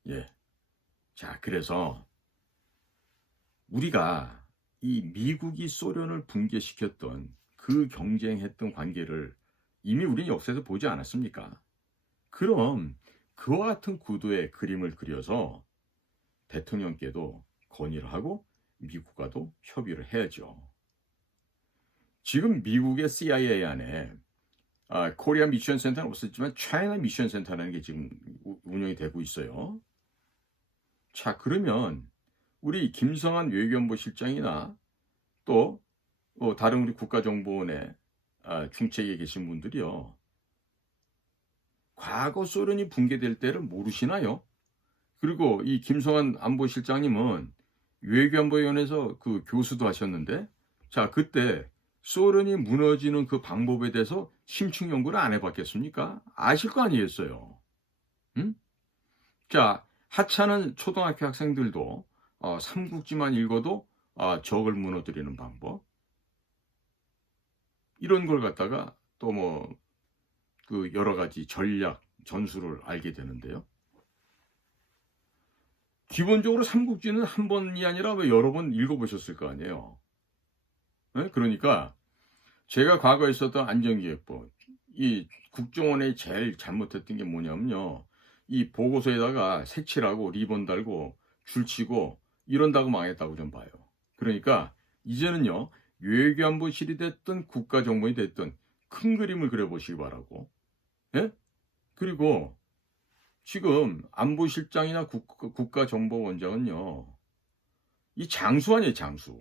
예. 자, 그래서 우리가 이 미국이 소련을 붕괴시켰던 그 경쟁했던 관계를 이미 우리는 역사에서 보지 않았습니까? 그럼 그와 같은 구도의 그림을 그려서 대통령께도 건의를 하고 미국과도 협의를 해야죠. 지금 미국의 CIA 안에 코리아 미션 센터는 없었지만 차이나 미션 센터라는 게 지금 운영이 되고 있어요. 자, 그러면 우리 김성한 외교안보 실장이나 또 다른 우리 국가정보원의 중책에 계신 분들이요, 과거 소련이 붕괴될 때를 모르시나요? 그리고 이 김성한 안보실장님은 외교안보위원회에서 그 교수도 하셨는데, 자, 그때 소련이 무너지는 그 방법에 대해서 심층 연구를 안 해봤겠습니까? 아실 거 아니겠어요? 응? 자, 하찮은 초등학교 학생들도 삼국지만 읽어도 적을 무너뜨리는 방법, 이런 걸 갖다가 또 그 여러 가지 전략, 전술을 알게 되는데요. 기본적으로 삼국지는 한 번이 아니라 왜 여러 번 읽어보셨을 거 아니에요. 예? 그러니까 제가 과거에 있었던 안전기획부, 이 국정원에 제일 잘못했던 게 뭐냐면요. 이 보고서에다가 색칠하고 리본 달고 줄치고 이런다고 망했다고 좀 봐요. 그러니까 이제는요. 외교안보실이 됐든 국가정보이 됐든 큰 그림을 그려보시기 바라고. 예? 그리고 지금 안보실장이나 국가정보원장은요. 이 장수 아니에요, 장수.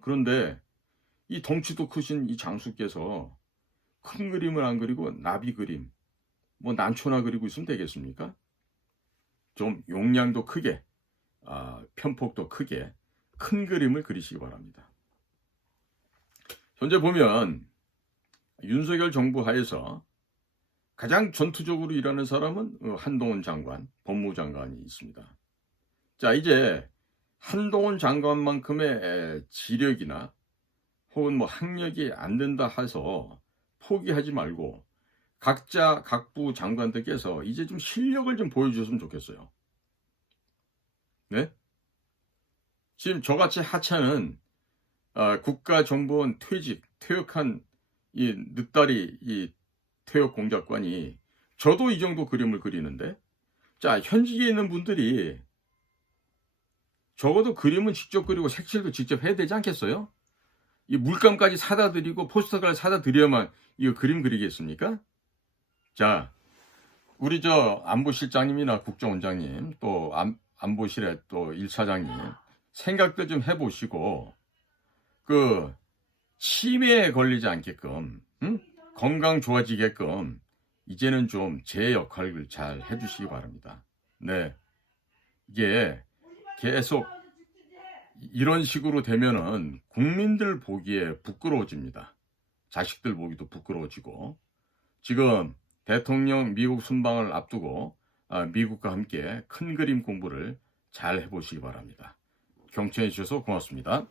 그런데 이 덩치도 크신 이 장수께서 큰 그림을 안 그리고 나비 그림, 난초나 그리고 있으면 되겠습니까? 좀 용량도 크게, 편폭도 크게 큰 그림을 그리시기 바랍니다. 현재 보면 윤석열 정부 하에서 가장 전투적으로 일하는 사람은 한동훈 장관, 법무장관이 있습니다. 자, 이제 한동훈 장관만큼의 지력이나 혹은 학력이 안 된다 해서 포기하지 말고 각자 각부 장관들께서 이제 좀 실력을 좀 보여주셨으면 좋겠어요. 네? 지금 저같이 하찮은 국가정보원 퇴역한 이 늦다리 이 퇴역 공작관이 저도 이 정도 그림을 그리는데, 자, 현직에 있는 분들이 적어도 그림은 직접 그리고 색칠도 직접 해야 되지 않겠어요? 이 물감까지 사다 드리고 포스터까지 사다 드려야만 이거 그림 그리겠습니까? 자, 우리 안보실장님이나 국정원장님, 또 안보실의 또 1차장님 생각도 좀 해보시고 그 치매에 걸리지 않게끔, 건강 좋아지게끔 이제는 좀 제 역할을 잘 해주시기 바랍니다. 네, 이게 계속 이런 식으로 되면은 국민들 보기에 부끄러워집니다. 자식들 보기도 부끄러워지고, 지금 대통령 미국 순방을 앞두고 미국과 함께 큰 그림 공부를 잘 해보시기 바랍니다. 경청해 주셔서 고맙습니다.